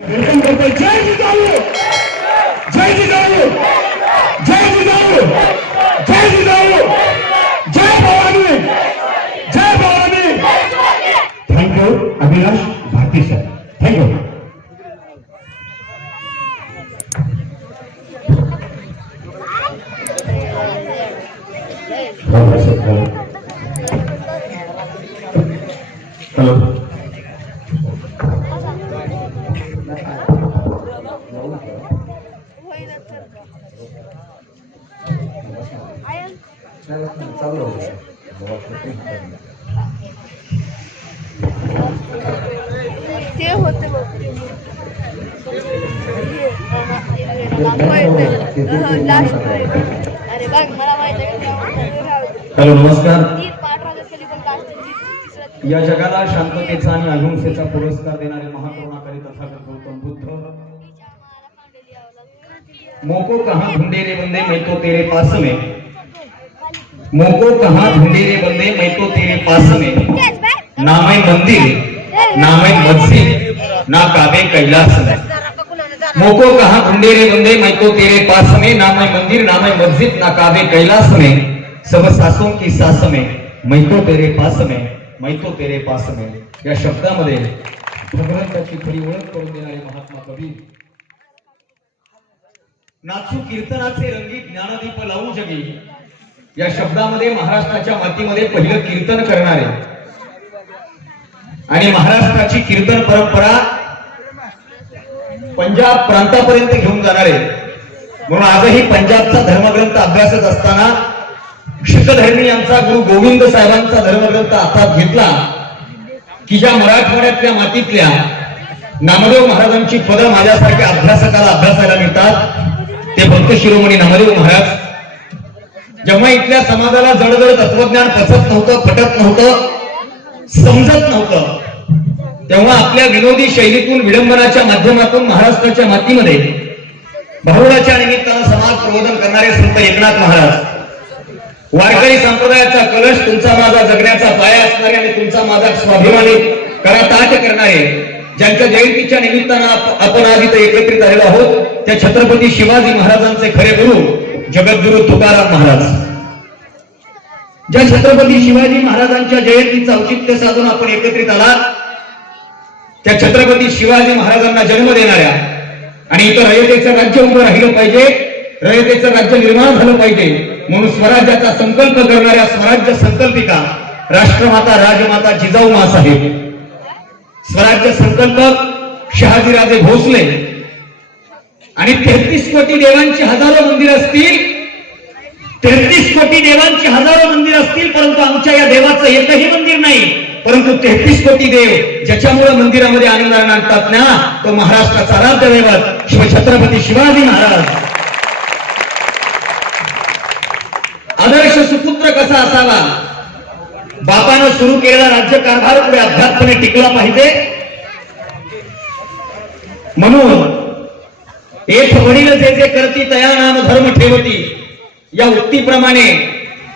Welcome करतोय. जय जिजाऊ, जय जिजाऊ, जय जिजाऊ, जय जिजाऊ, जय भवानी, जय Bhavani. Thank you Avinash Bharati sir, thank you. Hello. ते होते हॅलो, नमस्कार. या जगाला शांततेचा आणि अहिंसेचा पुरस्कार देणारे महाकरुणाकारी तथागत गौतम बुद्ध. मोको कहाँ ढूंढे रे बंदे, मैं तो तेरे पास में. मोको कहाँ ढूंढे रे बंदे, मैं तो तेरे पास में. ना मैं मंदिर, ना मैं मस्जिद, ना काबे कैलाश में. मोको कहाँ ढूंढे रे बंदे, मैं तो तेरे पास में. ना मैं मंदिर, ना मैं मस्जिद, ना काबे कैलाश में. सब सांसों की सांस में, मैं तो तेरे पास में, मैं तो तेरे पास में. या शब्दामध्ये भगवंताची खरी ओळख करून देणारे महात्मा कवी. नाचू कीर्तनाचे रंगी, ज्ञानदीप लावू जगी. या शब्दामध्ये महाराष्ट्राच्या मातीमध्ये पहिलं कीर्तन करणारे आणि महाराष्ट्राची कीर्तन परंपरा पंजाब प्रांतापर्यंत घेऊन जाणारे. म्हणून आजही पंजाबचा धर्मग्रंथ अभ्यासत असताना शुद्धधर्मी यांचा गुरु गोविंद साहेबांचा धर्मग्रंथ हातात घेतला की ज्या मराठवाड्यातल्या मातीतल्या नामदेव महाराजांची पदं माझ्यासारख्या अभ्यासकाला अभ्यासायला मिळतात ते भक्त शिरोमणी नामदेव महाराज. जेव्हा इथल्या समाजाला जडजड तत्वज्ञान पचत नव्हतं, पटत नव्हतं, समजत नव्हतं, तेव्हा आपल्या विनोदी शैलीतून विडंबनाच्या माध्यमातून महाराष्ट्राच्या मातीमध्ये भारुडाच्या निमित्तानं समाज प्रबोधन करणारे संत एकनाथ महाराज. वारकरी संप्रदायाचा कलश तुमचा माझा जगण्याचा पाया असणारे आणि तुमचा माझा स्वाभिमानी कराताट करणारे, ज्यांच्या जयंतीच्या निमित्तानं आपण आज इथे एकत्रित आलेलो आहोत, त्या छत्रपती शिवाजी महाराजांचे खरे गुरु जगद्गुरु तुकाराम महाराज. ज्या छत्रपती शिवाजी महाराजांच्या जयंतीचं औचित्य साधून आपण एकत्रित आलात, त्या छत्रपती शिवाजी महाराजांना जन्म देणाऱ्या आणि इथं रयतेचं राज्य उभं राहिलं पाहिजे, रयतेचं राज्य निर्माण झालं पाहिजे म्हणून स्वराज्याचा संकल्प करणाऱ्या स्वराज्य संकल्पिका राष्ट्रमाता राजमाता जिजाऊ साहेब. स्वराज्य संकल्पक शहाजीराजे भोसले. आणि 33 कोटी देवांची हजारो मंदिर असतील, 33 कोटी देवांची हजारो मंदिर असतील, परंतु आमच्या या देवाचं एकही मंदिर नाही, परंतु 33 कोटी देव ज्याच्यामुळे मंदिरामध्ये आनंद आणतात ना, तो महाराष्ट्राचा राज्य दैवत शिवछत्रपती शिवाजी महाराज. आदर्श सुपुत्र कसा असावा, बापानं सुरू केलेला राज्यकारभार पुढे अभ्यासपणे टिकला पाहिजे. म्हणून एक वडील जे जे करती तया नाम धर्म ठेवती, या उक्तीप्रमाणे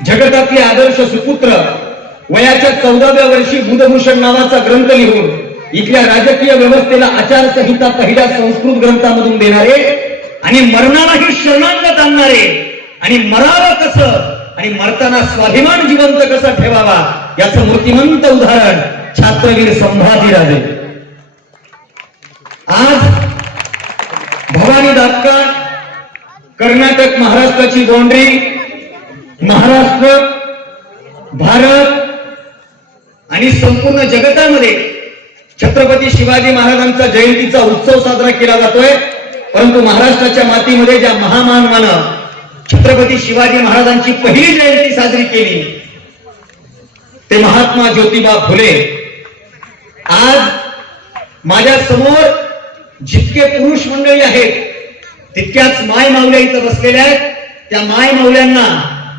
जगतातले आदर्श सुपुत्र वयाच्या 14व्या वर्षी बुधभूषण नावाचा ग्रंथ लिहून इथल्या राजकीय व्यवस्थेला आचारसंहिता पहिल्या संस्कृत ग्रंथामधून देणारे आणि मरणालाही शरणागत आणणारे आणि मरावं कसं आणि मरताना स्वाभिमान जिवंत कसा ठेवावा याचं मूर्तिमंत उदाहरण छात्रवीर संभाजीराजे. आज भवानी दासका कर्नाटक महाराष्ट्राची बाउंड्री, महाराष्ट्र, भारत आणि संपूर्ण जगतामध्ये छत्रपती शिवाजी महाराजांचा जयंतीचा उत्सव साजरा केला जातोय. परंतु महाराष्ट्राच्या मातीमध्ये ज्या महामानवानं छत्रपती शिवाजी महाराजांची पहिली जयंती साजरी केली ते महात्मा ज्योतिबा फुले. आज माझ्या समोर जितके पुरुष मंडळी आहेत तितक्याच माय माऊल्या इथं बसलेल्या आहेत. त्या माय माऊल्यांना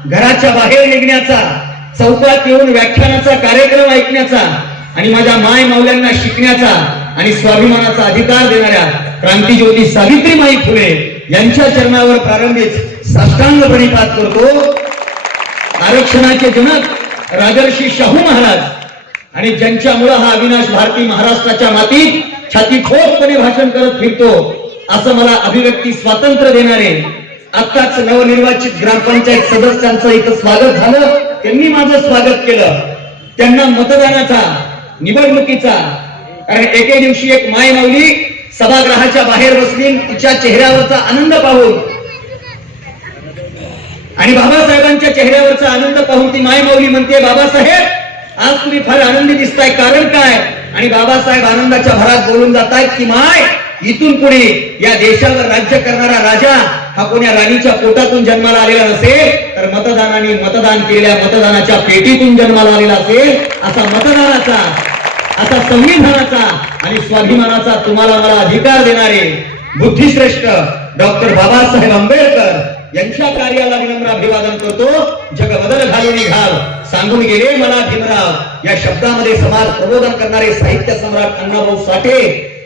घराच्या बाहेर निघण्याचा, चौकात येऊन व्याख्यानाचा कार्यक्रम ऐकण्याचा आणि माझ्या माय माऊल्यांना शिकण्याचा आणि स्वाभिमानाचा अधिकार देणाऱ्या क्रांतीज्योती सावित्रीबाई फुले यांच्या चरणावर प्रारंभीच साष्टांग प्रणिपात करतो. आरक्षणाचे जनक राजर्षी शाहू महाराज आणि ज्यांच्यामुळे हा अविनाश भारती महाराष्ट्राच्या मातीत छाती ठोकपणे भाषण करत फिरतो, असं मला अभिव्यक्ती स्वातंत्र्य देणारे आत्ताच नवनिर्वाचित ग्रामपंचायत सदस्यांचं इथं स्वागत झालं. त्यांनी माझं स्वागत केलं. त्यांना मतदानाचा, निवडणुकीचा, कारण एके दिवशी एक माय माऊली सभागृहाच्या बाहेर बसली, तिच्या चेहऱ्यावरचा आनंद पाहून आणि बाबासाहेबांच्या चेहऱ्यावरचा आनंद पाहून ती माय माऊली म्हणते, बाबासाहेब आज तुम्ही फार आनंदी दिसताय, कारण काय? आणि बाबासाहेब आनंदाच्या भरात बोलून जातायत की माय, इथून पुढे या देशावर राज्य करणारा राजा हा कोण्या राणीच्या पोटातून जन्माला आलेला नसेल, तर मतदानाने मतदान केलेल्या मतदानाच्या पेटीतून जन्माला आलेला असेल. असा मतदानाचा, असा संविधानाचा आणि स्वाभिमानाचा तुम्हाला मला अधिकार देणारे बुद्धिश्रेष्ठ डॉक्टर बाबासाहेब आंबेडकर यांच्या कार्याला विनम्र अभिवादन करतो. जग बदल घालून घाल सांगून गेले मला भीमराव या शब्दामध्ये समाज प्रबोधन करणारे साहित्य सम्राट अण्णाभाऊ साठे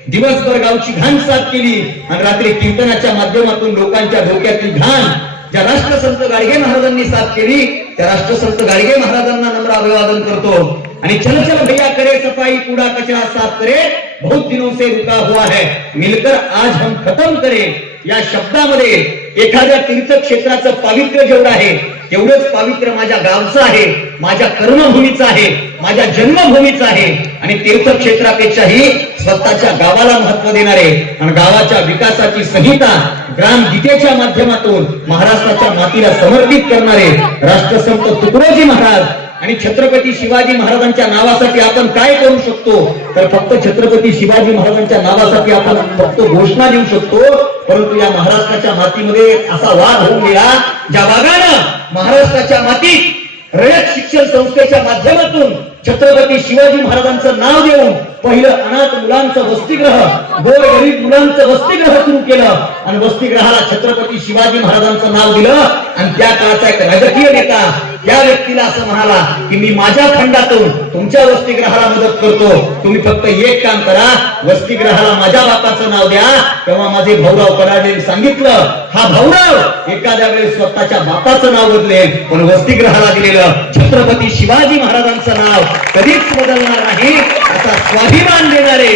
दिवसभर गावची घाण साफ केली आणि रात्री कीर्तनाच्या माध्यमातून लोकांच्या डोक्यातली घाण ज्या राष्ट्रसंत गाडगे महाराजांनी साफ केली, त्या राष्ट्रसंत गाडगे महाराजांना नम्र अभिवादन करतो. आणि चल चल भैया करे सफाई, कूड़ा कचरा साफ करे, बहुत दिनों से रुका हुआ है, मिलकर आज हम खत्म करें. या शब्दामध्ये एखाद्या तीर्थक्षेत्राचं पावित्र्य जेवढं आहे तेवढंच पावित्र्य माझ्या गावचं आहे, माझ्या कर्मभूमीचं आहे, माझ्या जन्मभूमीचं आहे. आणि तीर्थक्षेत्रापेक्षाही स्वतःच्या गावाला महत्व देणारे आणि गावाच्या विकासाची संहिता ग्रामगीतेच्या माध्यमातून महाराष्ट्राच्या मातीला समर्पित करणारे राष्ट्रसंत तुकडोजी महाराज आणि छत्रपती शिवाजी महाराजांच्या नावासाठी आपण काय करू शकतो, तर फक्त छत्रपती शिवाजी महाराजांच्या नावासाठी आपण फक्त घोषणा देऊ शकतो. परंतु या महाराष्ट्राच्या मातीमध्ये असा वाद होऊन गेला, ज्या वादानं महाराष्ट्राच्या मातीत रयत शिक्षण संस्थेच्या माध्यमातून छत्रपती शिवाजी महाराजांचं नाव देऊन पहिलं अनाथ मुलांचं वसतिगृह, गोरगरीब मुलांचं वसतिगृह सुरू केलं आणि वसतिगृहाला छत्रपती शिवाजी महाराजांचं नाव दिलं. आणि त्या काळचा एक राजकीय नेता त्या व्यक्तीला असं म्हणाला की मी माझ्या फंडातून तुमच्या वसतिगृहाला मदत करतो, तुम्ही फक्त एक काम करा, वसतिगृहाला माझ्या बापाचं नाव द्या. तेव्हा माझे भाऊराव कडाडे सांगितलं, हा भाऊराव एखाद्या वेळेस स्वतःच्या बापाचं नाव बदलेल, पण वसतिगृहाला दिलेलं छत्रपती शिवाजी महाराजांचं नाव कधीच बदलणार नाही. असा स्वाभिमान देणारे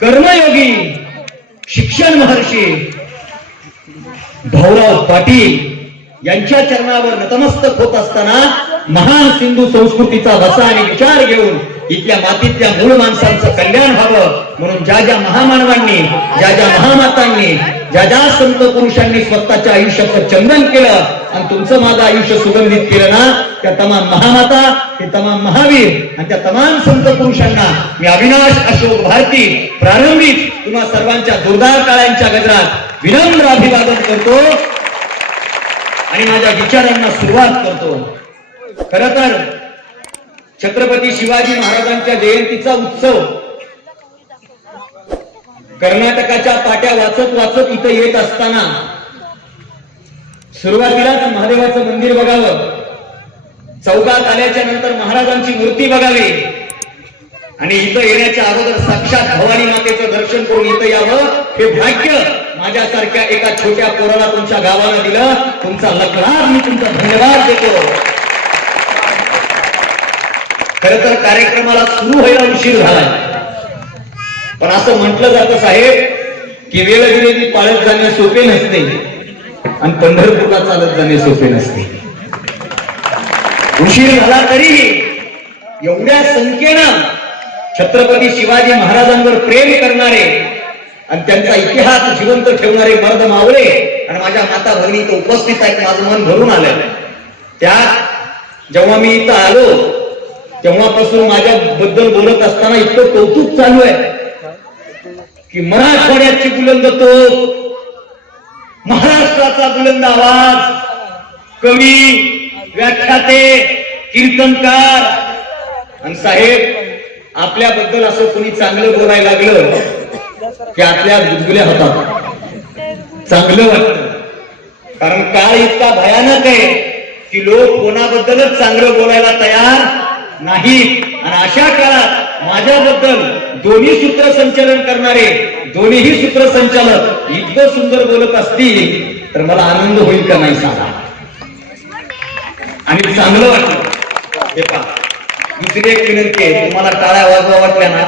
कर्मयोगी शिक्षण महर्षी भाऊराव पाटील यांच्या चरणावर नतमस्तक होत असताना महान सिंधू संस्कृतीचा वसा आणि विचार घेऊन इथल्या मातीतल्या मूळ माणसांचं कल्याण व्हावं म्हणून ज्या ज्या महामानवांनी, ज्या ज्या महामातांनी, ज्या ज्या संत पुरुषांनी स्वतःच्या आयुष्याचं चंदन केलं आणि तुमचं माझं आयुष्य सुगंधित केलं ना, त्या तमाम महामाता, ते तमाम महावीर आणि त्या तमाम संत पुरुषांना मी अविनाश अशोक भारती प्रारंभीच तुम्हा सर्वांच्या जोरदार टाळ्यांच्या गजरात विनम्र अभिवादन करतो आणि माझ्या विचारांना सुरुवात करतो. खरं तर छत्रपती शिवाजी महाराजांच्या जयंतीचा उत्सव कर्नाटकाच्या पाट्या वाचत वाचत इथं येत असताना सुरुवातीलाच महादेवाचं मंदिर बघावं, चौकात आल्याच्या नंतर महाराजांची मूर्ती बघावी आणि इथं येण्याच्या अगोदर साक्षात भवानी मातेचं दर्शन करून इथं यावं, हे भाग्य माझ्यासारख्या एका छोट्या पोराला तुमच्या गावाला दिलं. तुमचा लखलार मी तुमचा धन्यवाद देतो. खरं तर कार्यक्रमाला सुरू व्हायला उशीर झालाय, पण असं म्हटलं जातं साहेब की वेळ दिलेली पाळत जाणे सोपे नसते आणि पंढरपूरला चालत जाणे सोपे नसते. उशीर झाला तरीही एवढ्या संख्येनं छत्रपती शिवाजी महाराजांवर प्रेम करणारे आणि त्यांचा इतिहास जिवंत ठेवणारे मर्द मावळे आणि माझ्या माता भगिनी इथं उपस्थित आहेत, माझं मन भरून आलं. त्यात जेव्हा मी इथं आलो तेव्हापासून माझ्या बद्दल बोलत असताना इतकं कौतुक चालू आहे की मराठवाड्याची बुलंद तोफ, महाराष्ट्राचा बुलंद आवाज, कवी, व्याख्याते, कीर्तनकार आणि साहेब आपल्याबद्दल असं कोणी चांगलं बोलायला लागलं की आपल्या गुदगुल्या होतात, चांगलं वाटतं. कारण काळ इतका भयानक आहे की लोक कोणाबद्दलच चांगलं बोलायला तयार नाहीत. आणि अशा काळात माझ्याबद्दल दोन्ही सूत्रसंचालन करणारे दोन्हीही सूत्रसंचालक इतकं सुंदर बोलत असतील तर मला आनंद होईल का नाही सांगा. आणि चांगलं वाटलं. हे पहा दुसरी एक विनंती आहे, तुम्हाला टाळ्या वाजवा वाटल्या ना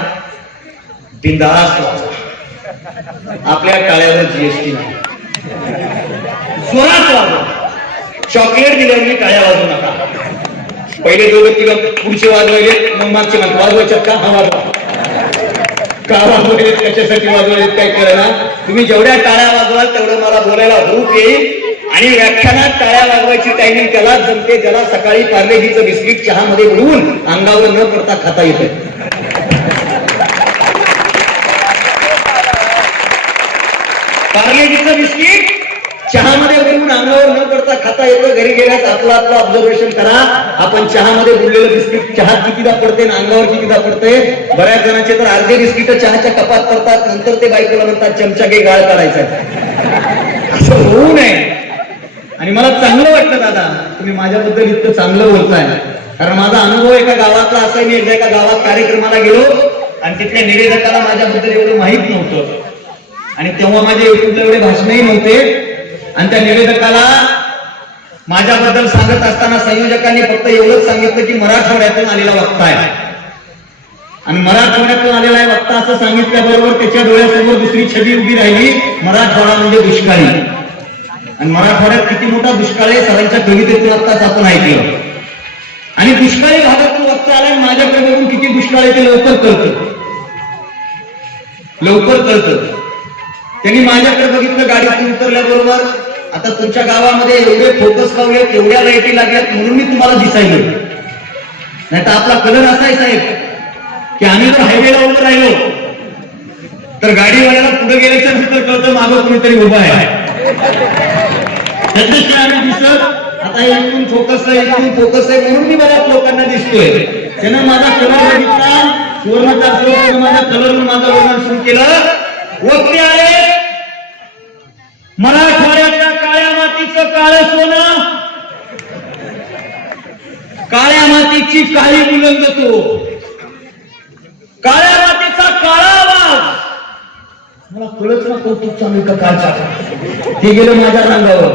बिंदास वाजवा. आपल्या टाळ्यावर जीएसटी नाही. जोरात वाजवा. चॉकलेट दिल्यावर टाळ्या वाजवू नका. पहिले दोघं तिघं पुढचे वाजवायले, मग मागचे म्हणत वाजवायच्यात का? हा वाजवा. का वाजवायले, त्याच्यासाठी वाजवायले काय कळना. तुम्ही जेवढ्या टाळ्या वाजवाल तेवढं मला बोलायला भूक येईल. आणि व्याख्यानात टाळ्या वाजवायची टायमिंग त्याला जमते ज्याला सकाळी पार्लेजीचं बिस्किट चहामध्ये बुडवून अंगावर न पडता खाता येतं. पार्लेजीचं बिस्किट चहामध्ये बुडवून अंगावर न पडता खाता येतं. घरी गेल्यास आपलं आपलं ऑब्झर्वेशन करा. आपण चहामध्ये बुडलेलं बिस्किट चहात कितीदा पडते आणि अंगावर कितीदा पडते. बऱ्याच जणांचे तर अर्धे बिस्किट चहाच्या कपात पडतात. नंतर ते बायकोला म्हणतात चमचा घे गाळ काढायचा. असं होऊ नये. आणि मला चांगलं वाटलं दादा तुम्ही माझ्याबद्दल इतकं चांगलं बोलताय. कारण माझा अनुभव एका गावातला असा, मी एकदा एका गावात कार्यक्रमाला गेलो आणि तिथल्या निवेदकाला माझ्याबद्दल एवढं माहित नव्हतं. आणि तेव्हा माझे युट्यूबला एवढे भाषणही नव्हते. आणि त्या निवेदकाला माझ्याबद्दल सांगत असताना संयोजकांनी फक्त एवढंच सांगितलं की मराठवाड्यातून आलेला वक्ता आहे. आणि मराठवाड्यातून आलेला आहे वक्ता असं सांगितल्याबरोबर त्याच्या डोळ्यासमोर दुसरी छबी उभी राहिली, मराठवाडा म्हणजे दुष्काळी. आणि मराठवाड्यात किती मोठा दुष्काळ आहे सरांच्या कवितेतून आत्ताच आपण ऐकलं. आणि दुष्काळी भागातून वक्ता आलाय, माझ्याकडे बघून किती दुष्काळ आहे ते लवकर कळतं. त्यांनी माझ्याकडे बघितलं गाडीतून उतरल्याबरोबर, आता तुमच्या गावामध्ये एवढे फोकस लावलेत, एवढ्या लाईटी लागल्यात म्हणून मी तुम्हाला दिसायलो. नाही तर आपला कलर असा आहे साहेब की आम्ही जर हायवेला उभं राहिलो तर गाडीवाल्याला पुढे गेल्याच्या नंतर कळतं मागं कोणीतरी उभा आहे. त्याच्याशिवाय आम्ही दिसत. आता इथून फोकस आहे म्हणून मी बऱ्याच लोकांना दिसतोय. त्यानं माझा कलर बघितला, सुवर्णचा माझा कलर माझा वर्णन सुरू केलं. वक्ते आले, मराठवाड्याच्या काळ्या मातीचं काळं सोनं, काळ्या मातीची काळी बुलंद तो, काळ्या मातीचा काळा आवाज. मला कळत ना कौतुक चालू का काळचा. ते गेलं माझ्या रंगावर.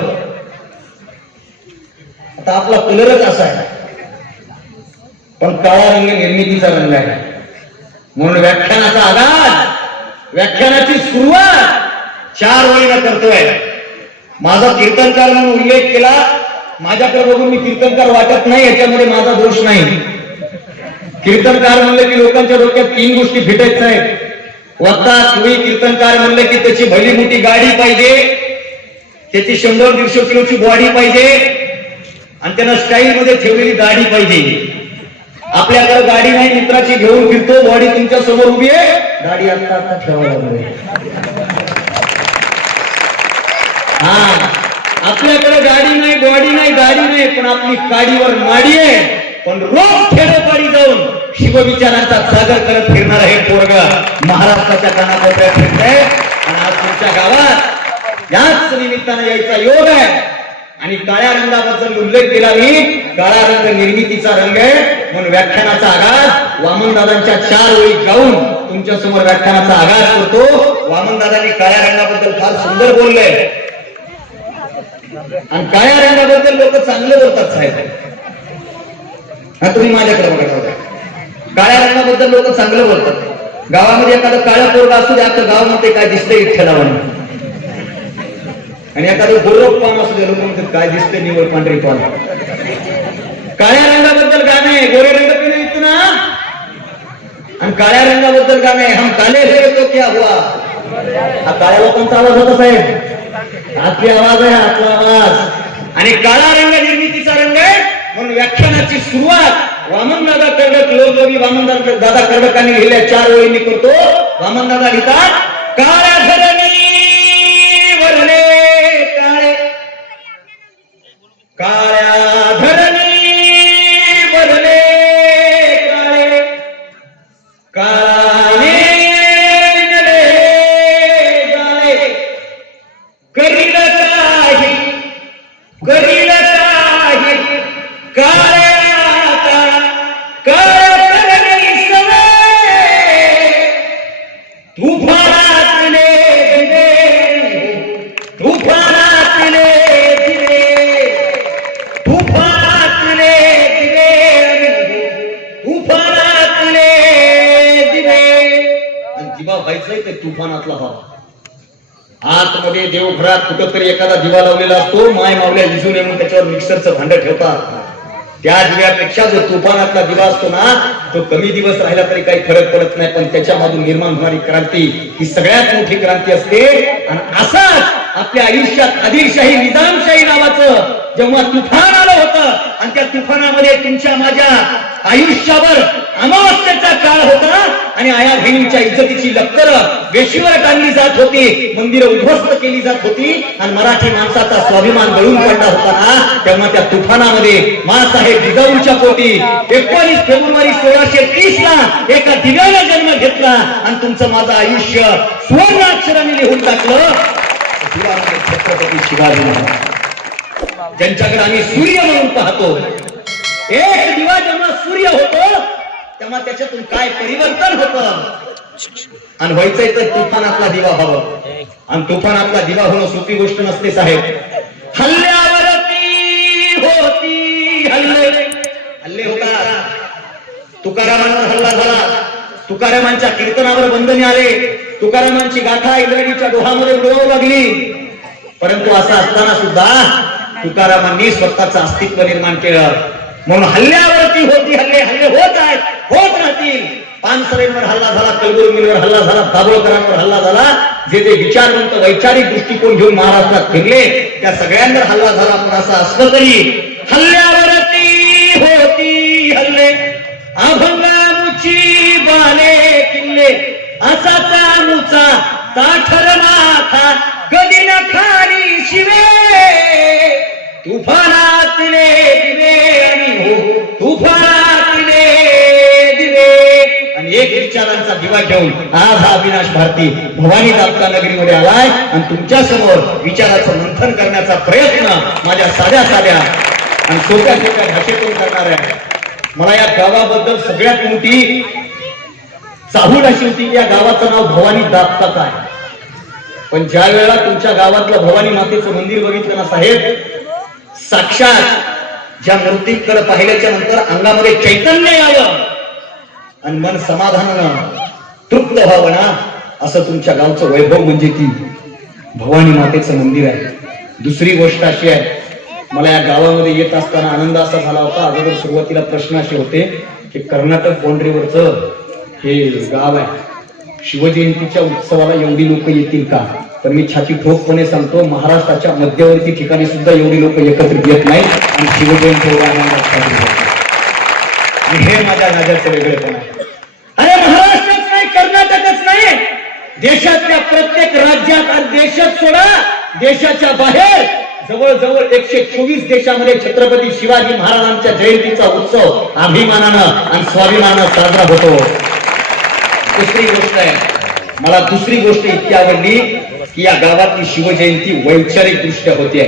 आता आपला कलरच असा आहे, पण काळा रंग निर्मितीचा रंग आहे. म्हणून व्याख्यानाचा आगाज, व्याख्यानाची सुरुवात 4 ओळीनं करतोय. माझा कीर्तनकार म्हणून उल्लेख केला. माझ्याकडे बघून मी कीर्तनकार वाटत नाही, याच्यामध्ये माझा दोष नाही. कीर्तनकार म्हणलं की लोकांच्या डोक्यात 3 गोष्टी फिटायच्या आहेत. वक्ता तुम्ही कीर्तनकार म्हणलं की त्याची भली मोठी गाडी पाहिजे, त्याची 100-150 किलोची बॉडी पाहिजे आणि त्यांना स्टाईल मध्ये ठेवलेली गाडी पाहिजे. आपल्याकडे गाडी नाही, मित्राची घेऊन फिरतो, बॉडी तुमच्या समोर उभी आहे, गाडी आता ठेवायला लागली. हा, आपल्याकडे गाडी नाही, बॉडी नाही, गाडी नाही, पण आपली गाडीवर माडी आहे. पण रोज खेडोपाडी जाऊन शिवविचारांचा सागर करत फिरणार हे पोरगा महाराष्ट्राच्या कानाकोपऱ्यात फिरतंय. आणि आज तुमच्या गावात याच निमित्तानं यायचा योग आहे. आणि काळ्या रंगाबद्दल उल्लेख केला मी. काळा रंग निर्मितीचा रंग आहे. म्हणून व्याख्यानाचा आगाज वामनदादांच्या 4 ओळी गाऊन तुमच्या समोर व्याख्यानाचा आगाज करतो. वामनदादांनी काळ्या रंगाबद्दल फार सुंदर बोलले आणि काळ्या रंगाबद्दल लोक चांगले बोलतात साहेब. हा, तुम्ही माझ्याकडे बघत होता. काळ्या रंगाबद्दल लोक चांगलं बोलतात. गावामध्ये एखादं काळं पोरगा असू दे, आपलं गाव म्हणते काय दिसतंय इच्छेलावण. आणि एखादं गोरख पान असू दे, लोक म्हणतात काय दिसतंय निवड पांढरी पान. काळ्या रंगाबद्दल गाणे, गोरे रंग पिणे इथं ना. आणि काळ्या रंगाबद्दल गाणे, हम काले है तो क्या हुआ. हा काळ्या लोकांचा आवाज होता साहेब. आपली आवाज आहे, आपला आवाज. आणि काळा रंग निर्मितीचा रंग आहे. म्हणून व्याख्यानाची सुरुवात वामनदादा कर्डक, लोककवी वामनदादा कर्डकांनी लिहिल्या 4 ओळींनी करतो. वामनदादा लिहितात, काळ्या धरणी वरले काळे, काळ्या धरणी वरले काळे, काळे विणले जाळे, करील काही, करील काही, काळ्या करणी सवय, तुफानातले दिले, तुफानातले दिले, तुफानातले दिले, तुफानातले व्हायचंय ते तुफानातला व्हावा. आतमध्ये देवघरात कुठंतरी एखादा दिवा लावलेला असतो, माय मावल्या विजून येऊन त्याच्यावर मिक्सरचं भांड ठेवतात. त्या दिव्यापेक्षा जो तुफानातला दिवा असतो ना, तो कमी दिवस राहिला तरी काही फरक पडत नाही, पण त्याच्यामधून निर्माण होणारी क्रांती ही सगळ्यात मोठी क्रांती असते. आणि असाच आपल्या आयुष्यात आदिलशाही निजामशाही नावाचं जेव्हा तुफान आलं होतं आणि त्या तुफानामध्ये तुमच्या माझ्या आयुष्यावर अमावस्येचा काळ होता आणि आया बहिणींच्या इज्जतीची लक्कर वेशीवर काढली जात होती, मंदिरं उद्ध्वस्त केली जात होती आणि मराठी माणसाचा स्वाभिमान गळून पडला होता ना, तेव्हा त्या तुफानामध्ये माँसाहेब जिजाऊंच्या पोटी 19 फेब्रुवारी 1630 ला एका दिव्याला जन्म घेतला आणि तुमचं माझं आयुष्य सुवर्ण अक्षराने लिहून टाकलं. छत्रपती शिवाजी महाराज ज्यांच्याकडे आम्ही सूर्य म्हणून पाहतो. एक दिवा जेव्हा सूर्य होतो तेव्हा त्याच्यातून काय परिवर्तन होतं आणि व्हायचंय तर तुफानातला दिवा व्हावं. आणि तुफानातला दिवा होणं सोपी गोष्ट नसते साहेब. हल्ल्यावरती होती हल्ले होतात. तुकारामांवर हल्ला झाला, तुकारामांच्या कीर्तनावर बंधने आले, तुकारामांची गाथा इंद्रायणीच्या डोहामध्ये उडवावं लागली. परंतु असं असताना सुद्धा तुकारामांनी स्वतःचं अस्तित्व निर्माण केलं. म्हणून हल्ल्यावरती होती हल्ले होत आहेत, होत राहतील. पानसरेंवर हल्ला झाला, कलबुर्गीवर हल्ला झाला, दाभोळकरांवर हल्ला झाला. जे ते विचारवंत वैचारिक दृष्टिकोन घेऊन महाराष्ट्रात फिरले त्या सगळ्यांवर हल्ला झाला. पण असं असलं तरी हल्ल्यावरती होती हल्ले, अभंगामुची बाले किल्ले, असाचा मुचा ताठर माथा, गदिन खाली शिवे, तुफानातले दिवे आणि हो तुफानातले दिवे. आणि एक विचारांचा दिवा घेऊन आज हा अविनाश भारती भवानी दापका नगरीमध्ये आलाय आणि तुमच्या समोर विचाराचं मंथन करण्याचा प्रयत्न माझ्या साध्या आणि सोप्या भाषेतून करणार आहे. मला या गावाबद्दल सगळ्यात मोठी चाहूल अशी होती की या गावाचं नाव भवानी दापका काय. पण ज्या वेळेला तुमच्या गावातलं भवानी मातेचं मंदिर बघितलं ना साहेब, साक्षात ज्या मूर्तीकडे पाहिल्याच्या नंतर अंगामध्ये चैतन्य यावं आणि मन समाधानानं तृप्त व्हावं ना, असं तुमच्या गावचं वैभव म्हणजे ती भवानी मातेचं मंदिर आहे. दुसरी गोष्ट अशी आहे, मला या गावामध्ये येत असताना आनंद असा झाला होता. अगोदर सुरुवातीला प्रश्न असे होते की कर्नाटक बाउंड्रीवरचं हे गाव आहे, शिवजयंतीच्या उत्सवाला एवढी लोक येतील का. तर मी छाती ठोकपणे सांगतो, महाराष्ट्राच्या मध्यवर्ती ठिकाणी सुद्धा एवढी लोक एकत्रित येत नाहीत आणि शिवजयंती आणि हे माझ्या राजाचं वेगळेपण आहे. अरे महाराष्ट्रच नाही, कर्नाटकच नाही, देशातल्या प्रत्येक राज्यात आणि देशात सोडा देशाच्या बाहेर जवळजवळ 124 देशामध्ये छत्रपती शिवाजी महाराजांच्या जयंतीचा उत्सव अभिमानानं आणि स्वाभिमानानं साजरा होतो. दुसरी गोष्ट आहे, मला दुसरी गोष्ट इतकी आवडली की या गावातली शिवजयंती वैचारिक दृष्ट्या होते.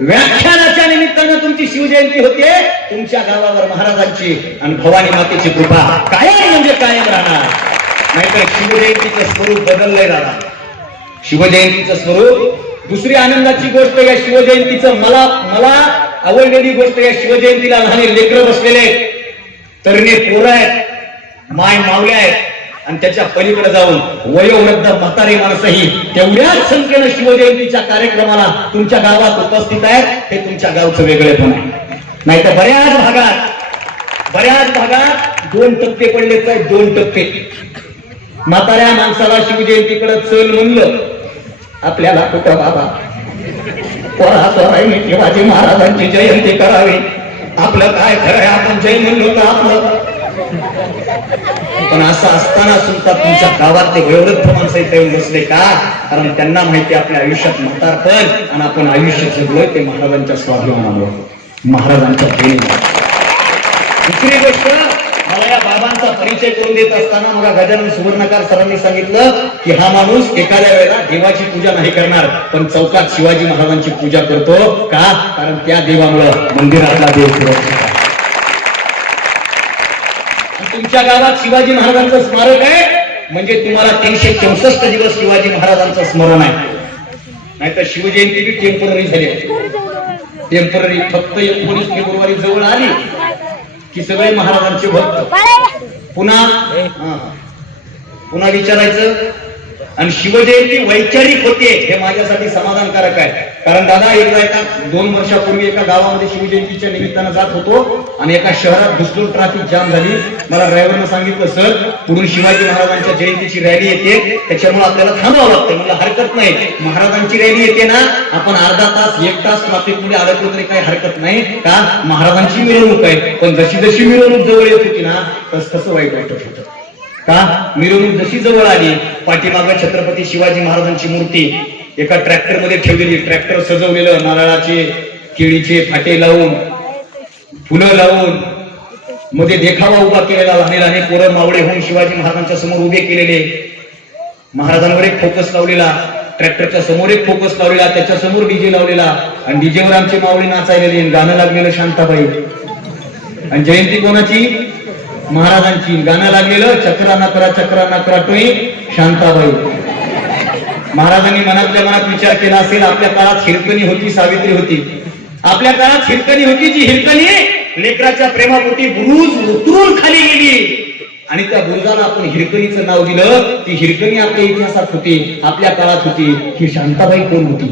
व्याख्यानाच्या निमित्तानं तुमची शिवजयंती होते. तुमच्या गावावर महाराजांची आणि भवानी मातेची कृपा कायम म्हणजे कायम राहणार. नाहीतर शिवजयंतीचं स्वरूप बदललंय दादा, शिवजयंतीचं स्वरूप. दुसरी आनंदाची गोष्ट या शिवजयंतीचं मला आवडलेली गोष्ट, या शिवजयंतीला लहान लेकरं बसलेले, तरणे पोरं आहेत, माय मावल्या आहेत आणि त्याच्या पलीकडे जाऊन वयोवृद्ध म्हातारे माणसंही तेवढ्याच संख्येनं शिवजयंतीच्या कार्यक्रमाला तुमच्या गावात उपस्थित आहेत. हे तुमच्या गावचं वेगळेपण आहे. नाहीतर बऱ्याच भागात 2 टप्पे पडलेच आहेत, 2 टप्पे. म्हाताऱ्या माणसाला शिवजयंतीकडे चल म्हणलं, आपल्याला कुठं बाबा पोरासोरांनी शिवाजी महाराजांची जयंती करावी, आपलं काय खरंय, आपण जय म्हणलो तर आपलं. पण असं असताना सुद्धा तुमच्या गावात ते वयोवृद्ध माणसं इथे येऊन बसले का, कारण त्यांना माहिती आपल्या आयुष्यात म्हातारपण आणि आपण आयुष्य जगलोय ते महाराजांच्या स्वाभिमानामुळे, महाराजांच्या प्रेमामुळे. दुसरी गोष्ट, मला या बाबांचा परिचय करून देत असताना मला गजानन सुवर्णकार सरांनी सांगितलं की हा माणूस एखाद्या वेळेला देवाची पूजा नाही करणार, पण चौकात शिवाजी महाराजांची पूजा करतो का, कारण त्या देवामुळं मंदिरातला देव सुरक्षित आहे. तुमच्या गावात शिवाजी महाराजांचं स्मारक आहे म्हणजे तुम्हाला 364 दिवस शिवाजी महाराजांचं स्मरण आहे. नाहीतर शिवजयंती बी टेम्पररी झाली, टेम्पररी. फक्त 19 फेब्रुवारी जवळ आली की सगळे महाराजांचे भक्त. पुन्हा विचारायचं आणि शिवजयंती वैचारिक होते हे माझ्यासाठी समाधानकारक आहे. कारण दादा एकदा 2 वर्षापूर्वी एका गावामध्ये शिवजयंतीच्या निमित्तानं जात होतो आणि एका शहरात घुसलो, ट्रॅफिक जाम झाली. मला ड्रायव्हरनं सांगितलं, सर पुढून शिवाजी महाराजांच्या जयंतीची रॅली येते, त्याच्यामुळे आपल्याला थांबावं लागतं. मला हरकत नाही, महाराजांची रॅली येते ना, आपण अर्धा तास 1 तास ट्रॅफिक मध्ये अडकलो तरी काही हरकत नाही का, महाराजांची मिरवणूक आहे. पण जशी जशी मिरवणूक जवळ येत होती ना तसं वाईट वाटत होतं का. मिरवणूक जशी जवळ आली, पाठीमागं छत्रपती शिवाजी महाराजांची मूर्ती एका ट्रॅक्टर मध्ये ठेवलेली, ट्रॅक्टर सजवलेलं, नारळाचे केळीचे फाटे लावून, फुलं लावून, मध्ये देखावा उभा केलेला, लहान लहान पोरं मावळे होऊन शिवाजी महाराजांच्या समोर उभे केलेले, महाराजांवर एक फोकस लावलेला, ट्रॅक्टरच्या समोर एक फोकस लावलेला, त्याच्या समोर डीजे लावलेला आणि डीजेवर आमची मावळी नाचायलेली, गाणं लागलेलं शांताबाई. आणि जयंती कोणाची? महाराजांची. गाणं लागलेलं चक्रा नकरा टोई शांताबाई. महाराजांनी मनातल्या मनात विचार केला असेल, आपल्या काळात हिरकणी होती, सावित्री होती. आपल्या काळात हिरकणी होती, जी हिरकणी लेकराच्या प्रेमापोटी बुरुज उतरून खाली गेली आणि त्या बुरुजाला आपण हिरकणीचं नाव दिलं. ती हिरकणी आपल्या इतिहासात होती, आपल्या काळात होती. ही शांताबाई कोण होती?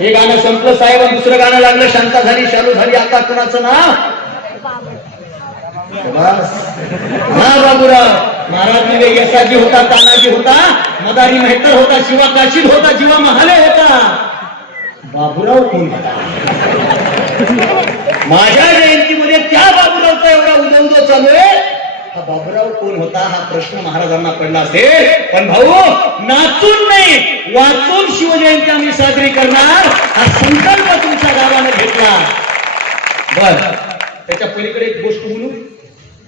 हे गाणं संपलं साहेब, दुसरं गाणं लागलं, शांता झाली, शालू झाली, आता कोणाचं नाव? बाबूराव महाराज यशाजी होता, तानाजी होता, मदारी मेहतर होता, शिवा काशीद होता, जीवा महाले होता. बाबूराव कोण होता? माझ्या जयंतीमध्ये त्या बाबूरावचा एवढा उदो चालू आहे. हा बाबूराव कोण होता हा प्रश्न महाराजांना पडला असेल. पण भाऊ, नाचून नाही वाचून शिवजयंती आम्ही साजरी करणार हा संकल्प तुमच्या गावाने घेतला. बर, त्याच्या पलीकडे एक गोष्ट बोलू.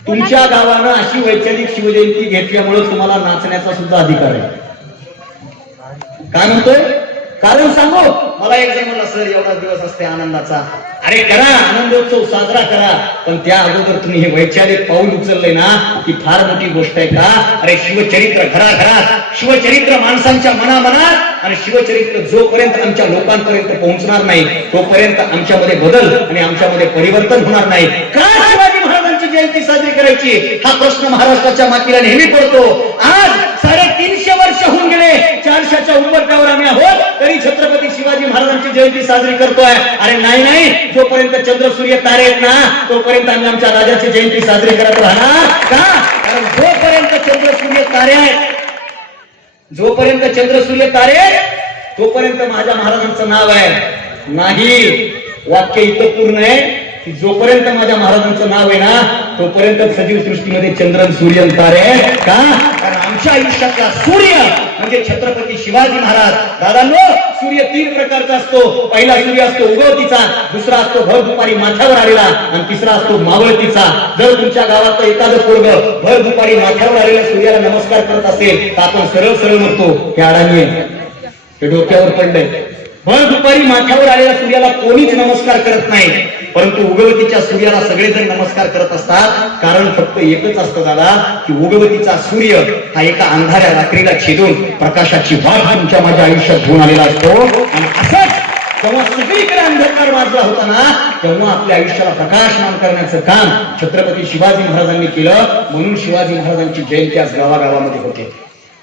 तुमच्या गावानं अशी वैचारिक शिवजयंती घेतल्यामुळे तुम्हाला नाचण्याचा सुद्धा अधिकार आहे. काय म्हणतोय? कारण सांगू. मला एक जण म्हणलं, सर एवढा दिवस असते आनंदाचा. अरे करा, आनंदोत्सव साजरा करा, पण त्या अगोदर तुम्ही हे वैचारिक पाऊल उचलले ना, ती फार मोठी गोष्ट आहे का. अरे शिवचरित्र घराघरात, शिवचरित्र माणसांच्या मनामनात, आणि शिवचरित्र जोपर्यंत आमच्या लोकांपर्यंत पोहोचणार नाही तोपर्यंत आमच्यामध्ये बदल आणि आमच्यामध्ये परिवर्तन होणार नाही. का शिवाजी महाराजांची जयंती साजरी करायची हा प्रश्न महाराष्ट्राच्या मातीला नेहमी पडतो. आज 350 वर्ष होऊन गेले, 400च्या उंबरठ्यावर आम्ही आहोत, तरी छत्रपती शिवाजी महाराजांची जयंती साजरी करतोय. अरे नाही, जोपर्यंत चंद्र सूर्य तारे आहेत ना तोपर्यंत आम्ही आमच्या राजाची जयंती साजरी करत राहणार का. कारण जोपर्यंत चंद्र सूर्य तारे आहेत, जोपर्यंत चंद्र सूर्य तारे तोपर्यंत माझ्या महाराजांचं नाव आहे. नाही, वाक्य इथं पूर्ण आहे की जोपर्यंत माझ्या महाराजांचं नाव आहे ना तोपर्यंत सजीव सृष्टीमध्ये चंद्र सूर्य तारे का. कारण आमच्या आयुष्यातला सूर्य म्हणजे छत्रपती शिवाजी महाराज. दादांनो, सूर्य 3 प्रकारचा असतो. पहिला सूर्य असतो उगवतीचा, दुसरा असतो भर दुपारी माथ्यावर आलेला, आणि तिसरा असतो मावळतीचा. जर तुमच्या गावात एखादं पोरग भर दुपारी माथ्यावर आलेल्या सूर्याला नमस्कार करत असेल तर आपण सरळ सरळ म्हणतो की अडाणी आहे, ते डोक्यावर पडलंय. भर दुपारी माथ्यावर आलेल्या सूर्याला कोणीच नमस्कार करत नाही, परंतु उगवतीच्या सूर्याला सगळेजण नमस्कार करत असतात. कारण फक्त एकच असतं दादा, की उगवतीचा सूर्य हा एका अंधाऱ्या रात्रीला छेदून प्रकाशाची वाट तुमच्या माझ्या आयुष्यात घेऊन आलेला असतो. आणि असंच जेव्हा सगळीकडे अंधकार वाजला होता ना तेव्हा आपल्या आयुष्याला प्रकाशमान करण्याचं काम छत्रपती शिवाजी महाराजांनी केलं. म्हणून शिवाजी महाराजांची जयंती आज गावागावामध्ये होते.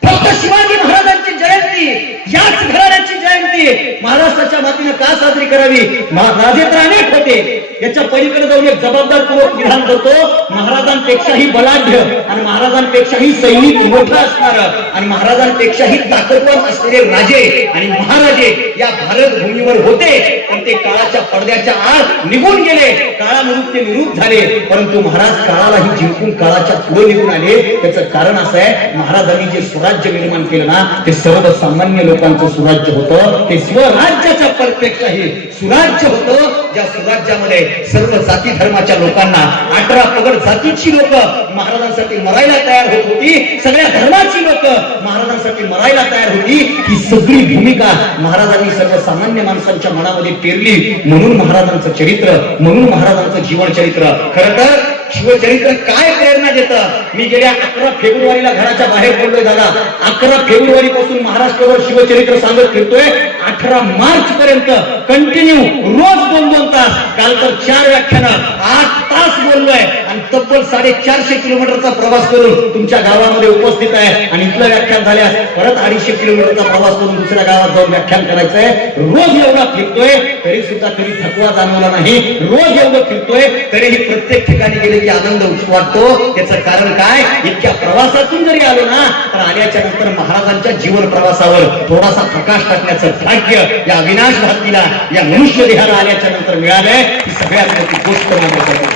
फक्त शिवाजी महाराजांची जयंती, याच घराण्याची जयंती महाराष्ट्राच्या मातीने का साजरी करावी. राजे तर अनेक होते, याच्या पलीकडे जाऊन एक जबाबदारपूर्वक विधान करतो. महाराजांपेक्षाही बलाढ्य आणि महाराजांपेक्षाही सैनिक मोठं असणार आणि महाराजांपेक्षाही ताकदवान असलेले राजे आणि महाराजे या भारत भूमीवर होते, पण ते काळाच्या पडद्याच्या आत निघून गेले. काळानुरूप ते निरूप झाले, परंतु महाराज काळालाही जिंकून काळाच्या पुढे निघून आले. त्याचं कारण असं आहे, महाराजांनी जे स्वराज्य निर्माण केलं ना ते सर्वसामान्य लोकांचं सुराज्य होतं. ते स्वराज्याच्या पेक्षाही सुराज्य होतं, ज्या सुराज्यामध्ये सर्व जाती धर्माच्या लोकांना 18 पगड जातीची लोक महाराजांसाठी मरायला तयार होत होती. सगळ्या धर्माची लोक महाराजांसाठी मरायला तयार होती. ही सगळी भूमिका महाराजांनी सर्वसामान्य माणसांच्या मनामध्ये पेरली. म्हणून महाराजांचं चरित्र, म्हणून महाराजांचं जीवन चरित्र. खरं तर शिवचरित्र काय प्रेरणा देतं. मी गेल्या 11 फेब्रुवारीला घराच्या बाहेर पडलोय दादा. 11 फेब्रुवारी पासून महाराष्ट्रावर शिवचरित्र सांगत फिरतोय. 18 मार्च पर्यंत कंटिन्यू रोज 2-2 तास. काल तर 4 व्याख्यानं 8 तास बोललोय. आणि तब्बल 450 किलोमीटरचा प्रवास करून तुमच्या गावामध्ये उपस्थित आहे आणि इथलं व्याख्यान झाल्यास परत 250 किलोमीटरचा प्रवास करून दुसऱ्या गावात जाऊन व्याख्यान करायचंय. रोज एवढा फिरतोय तरी सुद्धा कधी थकवा जाणवला नाही. रोज एवढं फिरतोय तरीही प्रत्येक ठिकाणी गेले की आनंद वाटतो. त्याचं कारण काय? इतक्या प्रवासातून जरी आलो ना तर आल्याच्या नंतर महाराजांच्या जीवन प्रवासावर थोडासा प्रकाश टाकण्याचं भाग्य या अविनाश भारतीला, या मनुष्य देहाला आल्याच्या नंतर मिळालंय. ही सगळ्यात मोठी गोष्ट माझ्यासाठी.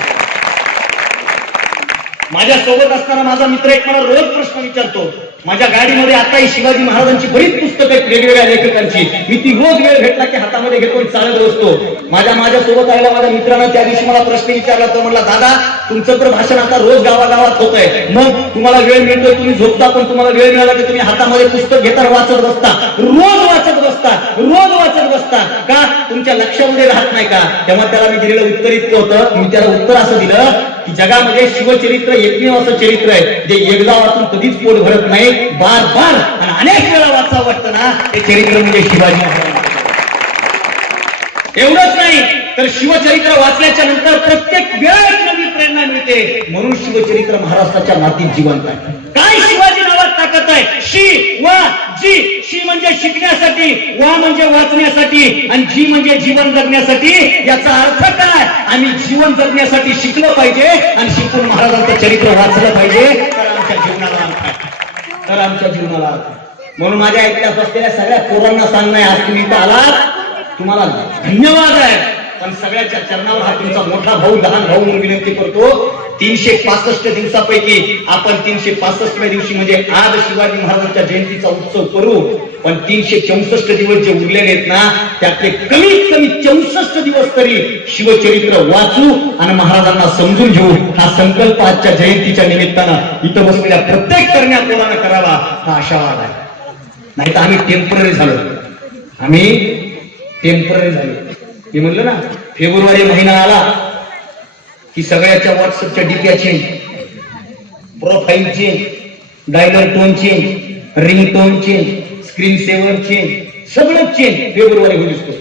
माझ्या सोबत असताना माझा मित्र एक मला रोज प्रश्न विचारतो. माझ्या गाडीमध्ये आताही शिवाजी महाराजांची बरीच पुस्तकं आहेत वेगवेगळ्या लेखकांची. मी ती रोज वेळ भेटला की हातामध्ये घेतो चालत बसतो. माझ्या सोबत आलेला माझ्या मित्रानं त्या दिवशी मला प्रश्न विचारला. तो म्हणला, दादा तुमचं तर भाषण आता रोज गावागावात होतंय, मग तुम्हाला वेळ मिळतोय, तुम्ही झोपता, पण तुम्हाला वेळ मिळाला की तुम्ही हातामध्ये पुस्तक घेता, वाचत बसता, रोज वाचत बसता का? तुमच्या लक्षामध्ये राहत नाही का? तेव्हा त्याला मी दिलेलं उत्तर इतकं होतं. मी त्याला उत्तर असं दिलं की जगामध्ये शिवचरित्र एकमेव असं चरित्र आहे जे एकदा वाचून कधीच पोट भरत नाही, बार बार आणि अनेक वेळा वाचावं वाटतं ना, ते चरित्र म्हणजे शिवाजी महाराज. एवढंच नाही तर शिवचरित्र वाचल्याच्या नंतर प्रत्येक वेळा एक नवी प्रेरणा मिळते. म्हणून शिवचरित्र महाराष्ट्राच्या मातीत जिवंत आहे. काय शिवाजी नावात ताकद आहे? शी म्हणजे शिकण्यासाठी, वा म्हणजे वाचण्यासाठी, आणि जी म्हणजे जीवन जगण्यासाठी. याचा अर्थ काय? आम्ही जीवन जगण्यासाठी शिकलं पाहिजे आणि शिकून महाराजांचं चरित्र वाचलं पाहिजे, तर आमच्या जीवनाला अर्थ आहे. म्हणून माझ्या ऐकण्यात असलेल्या सगळ्या पोरांना सांगणं, आज तुम्ही इथं आलात, तुम्हाला धन्यवाद आहे. पण सगळ्याच्या चरणावर हा तुमचा मोठा भाऊ, लहान भाऊ म्हणून विनंती करतो. 365 दिवसापैकी आपण 365व्या दिवशी म्हणजे आज शिवाजी महाराजांच्या जयंतीचा उत्सव करू, पण 364 दिवस जे उरलेले आहेत ना, त्यातले कमीत कमी 64 दिवस तरी शिवचरित्र वाचू आणि महाराजांना समजून घेऊ. हा संकल्प आजच्या जयंतीच्या निमित्तानं इथं बसलेल्या प्रत्येक करण्या कोणाला करावा, हा आशावाद आहे. नाही तर आम्ही टेम्पररी झालो. मी म्हणलं ना, फेब्रुवारी महिना आला की सगळ्याच्या व्हॉट्सअपच्या डीपीया change, profile change, dialer tone change, ring tone change, screen saver change, सगळं चेंज. फेब्रुवारी होऊ दिसतो.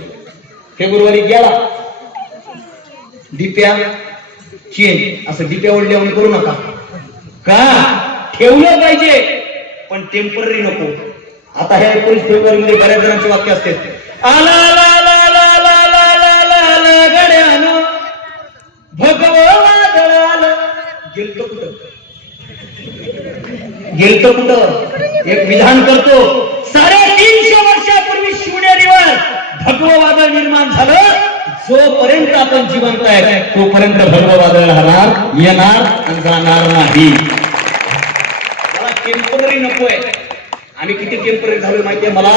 फेब्रुवारी गेला, डीपीया चेंज. असं डीपीया ओढल्यावर करू नका का? ठेवलं पाहिजे पण टेम्पररी नको. आता ह्या 19 फेब्रुवारी मध्ये बऱ्याच जणांचे वाक्य असते, आला गड्यानं भगवादळ आलं. गेलतो कुठं? एक विधान करतो. 350 वर्षापूर्वी शिवनेरीवर भगववादळ निर्माण झालं. जोपर्यंत आपण जिवंत आहे तोपर्यंत भगववादळ राहणार, येणार आणि जाणार नाही. मला टेम्पररी नकोय. आम्ही किती टेम्पररी झालो माहितीये मला?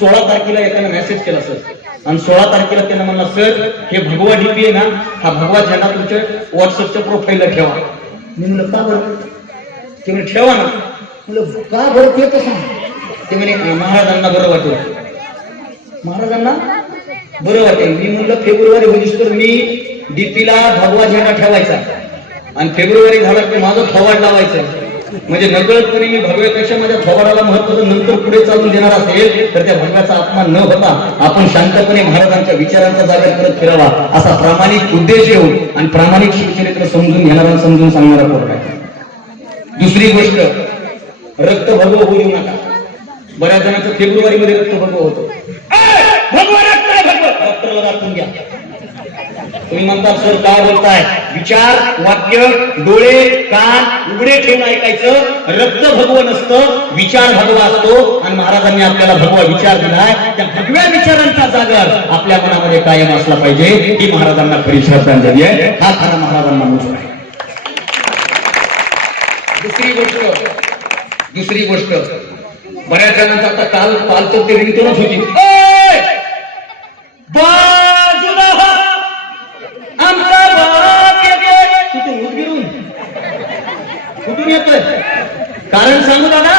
16 तारखेला एकाने मेसेज केला सर, आणि 16 तारखेला त्यानं म्हणला, सर हे भगवा डीपी आहे ना, हा भगवा झेंडा तुमच्या व्हॉट्सअपच्या प्रोफाईलला ठेवा. मी म्हणलं का बरं? ते म्हणे ठेवा ना. म्हणलं का बरं ते कसं? ते म्हणे महाराजांना बरं वाटेल. महाराजांना बरं वाटेल. मी म्हणलं फेब्रुवारी होईस तर मी डीपीला भगवा झेंडा ठेवायचा आणि फेब्रुवारी झाला की माझं थोवाड लावायचं. म्हणजे नकळतपणे मी भगव्यापेक्षा माझ्या थोबाडाला महत्व नंतर पुढे चालून देणार असेल तर त्या भगव्याचा अपमान न होता आपण शांतपणे महाराजांच्या विचारांचा जागर करत फिरावा, असा प्रामाणिक उद्देश येऊन आणि प्रामाणिक शिवचरित्र समजून घेणारा, समजून सांगणारा पोरगा आहे. दुसरी गोष्ट, रक्त भगव होऊ देऊ नका. बऱ्याच जणांचं फेब्रुवारी मध्ये रक्त भगव होतो. डॉक्टरला दाखवून घ्या. तुम्ही म्हणता सर काय बोलताय? विचार, वाक्य, डोळे, कान उघडे ठेवून ऐकायचं. रक्त भगव नसतं, विचार भगवा असतो. आणि महाराजांनी आपल्याला भगवा विचार दिलाय. त्या भगव्या विचारांचा जागर आपल्या मनामध्ये कायम असला पाहिजे. ही महाराजांना खरी श्रद्धांजली आहे. हा खरा महाराजांना मोठा आहे. दुसरी गोष्ट बऱ्याच जणांचा आता काल तर ते रिंगटोनच होती. कुठून येतोय? कारण सांगू दादा,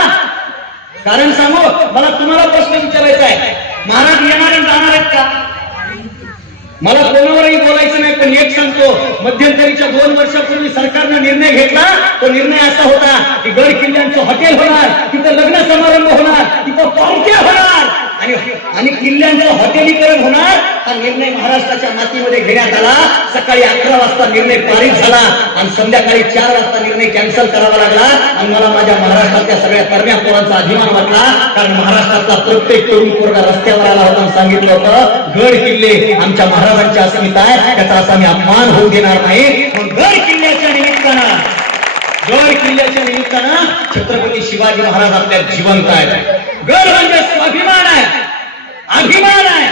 कारण सांगू. मला तुम्हाला प्रश्न विचारायचा आहे, महाराज येणार आणि जाणार आहेत का? मला कोणावरही बोलायचं नाही, पण एक सांगतो, मध्यंतरीच्या 2 वर्षापूर्वी सरकारनं निर्णय घेतला. तो निर्णय असा होता की गड किल्ल्यांचं हॉटेल होणार, तिथं लग्न समारंभ होणार, तिथं पार्ट्या होणार. आणि किल्ल्यांचं हॉटेलीकरण होणार हा निर्णय महाराष्ट्राच्या मातीमध्ये घेण्यात आला. सकाळी 11 वाजता निर्णय पारित झाला आणि संध्याकाळी 4 वाजता निर्णय कॅन्सल करावा लागला. आणि मला माझ्या महाराष्ट्रातल्या सगळ्या तरण्या पोरांचा अभिमान वाटला, कारण महाराष्ट्रातला प्रत्येक तरुण पोरगा रस्त्यावर आला होता आणि सांगितलं होतं गड किल्ले आमच्या महाराजांची अस्मिता आहे, त्याचा असा मी अपमान होऊ देणार नाही. पण गड किल्ल्याच्या निमित्तानं छत्रपती शिवाजी महाराज आपल्या जिवंत आहेत. गड म्हणजे स्वाभिमान आहे, अभिमान आहे.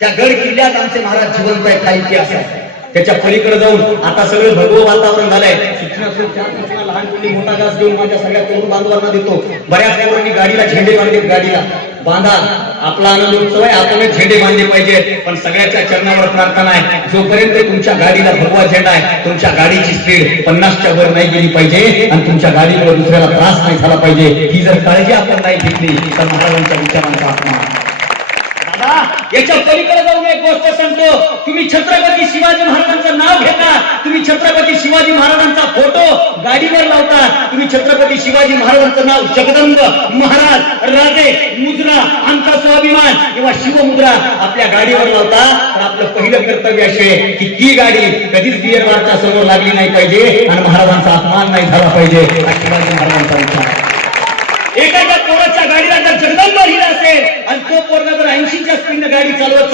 त्या गड किल्ल्यात आमचे महाराज जिवंत आहेत, हा इतिहास आहे. त्याच्या पलीकडे जाऊन आता सगळं भगवं वातावरण झालंय. शिक्षणाचं लहान मुली मोठा घास घेऊन माझ्या सगळ्या तरुण बांधवांना देतो. बऱ्याच पोरांनी गाडीला झेंडे बांधले. गाडीला बांधा, आपला आनंद उत्सव आहे, आपणच झेंडे बांधले पाहिजे. पण सगळ्याच्या चरणावर प्रार्थना आहे, जोपर्यंत तुमच्या गाडीला भगवा झेंडा आहे, तुमच्या गाडीची स्पीड 50च्या वर नाही गेली पाहिजे आणि तुमच्या गाडीमुळे दुसऱ्याला त्रास नाही झाला पाहिजे. ही जर काळजी आपण नाही घेतली तर महाराजांच्या विचारांचा अपमान. याच्या पलीकडे जाऊन एक गोष्ट सांगतो, तुम्ही छत्रपती शिवाजी महाराजांचं नाव घेता, तुम्ही छत्रपती शिवाजी महाराजांचा फोटो गाडीवर लावता, तुम्ही छत्रपती शिवाजी महाराजांचं नाव जगदंब महाराज, राजे, मुद्रा, आमचा स्वाभिमान किंवा शिवमुद्रा आपल्या गाडीवर लावता, तर आपलं पहिलं कर्तव्य असे की ती गाडी कधीच बियर बारच्या समोर लागली नाही पाहिजे आणि महाराजांचा अपमान नाही झाला पाहिजे. हा शिवाजी महाराजांचा विचार आहे. एखाद्या पोराच्या गाडीला जर जगदंब लिहिलं असेल आणि तो पोरगा जर 80च्या स्पीडनं गाडी चालवत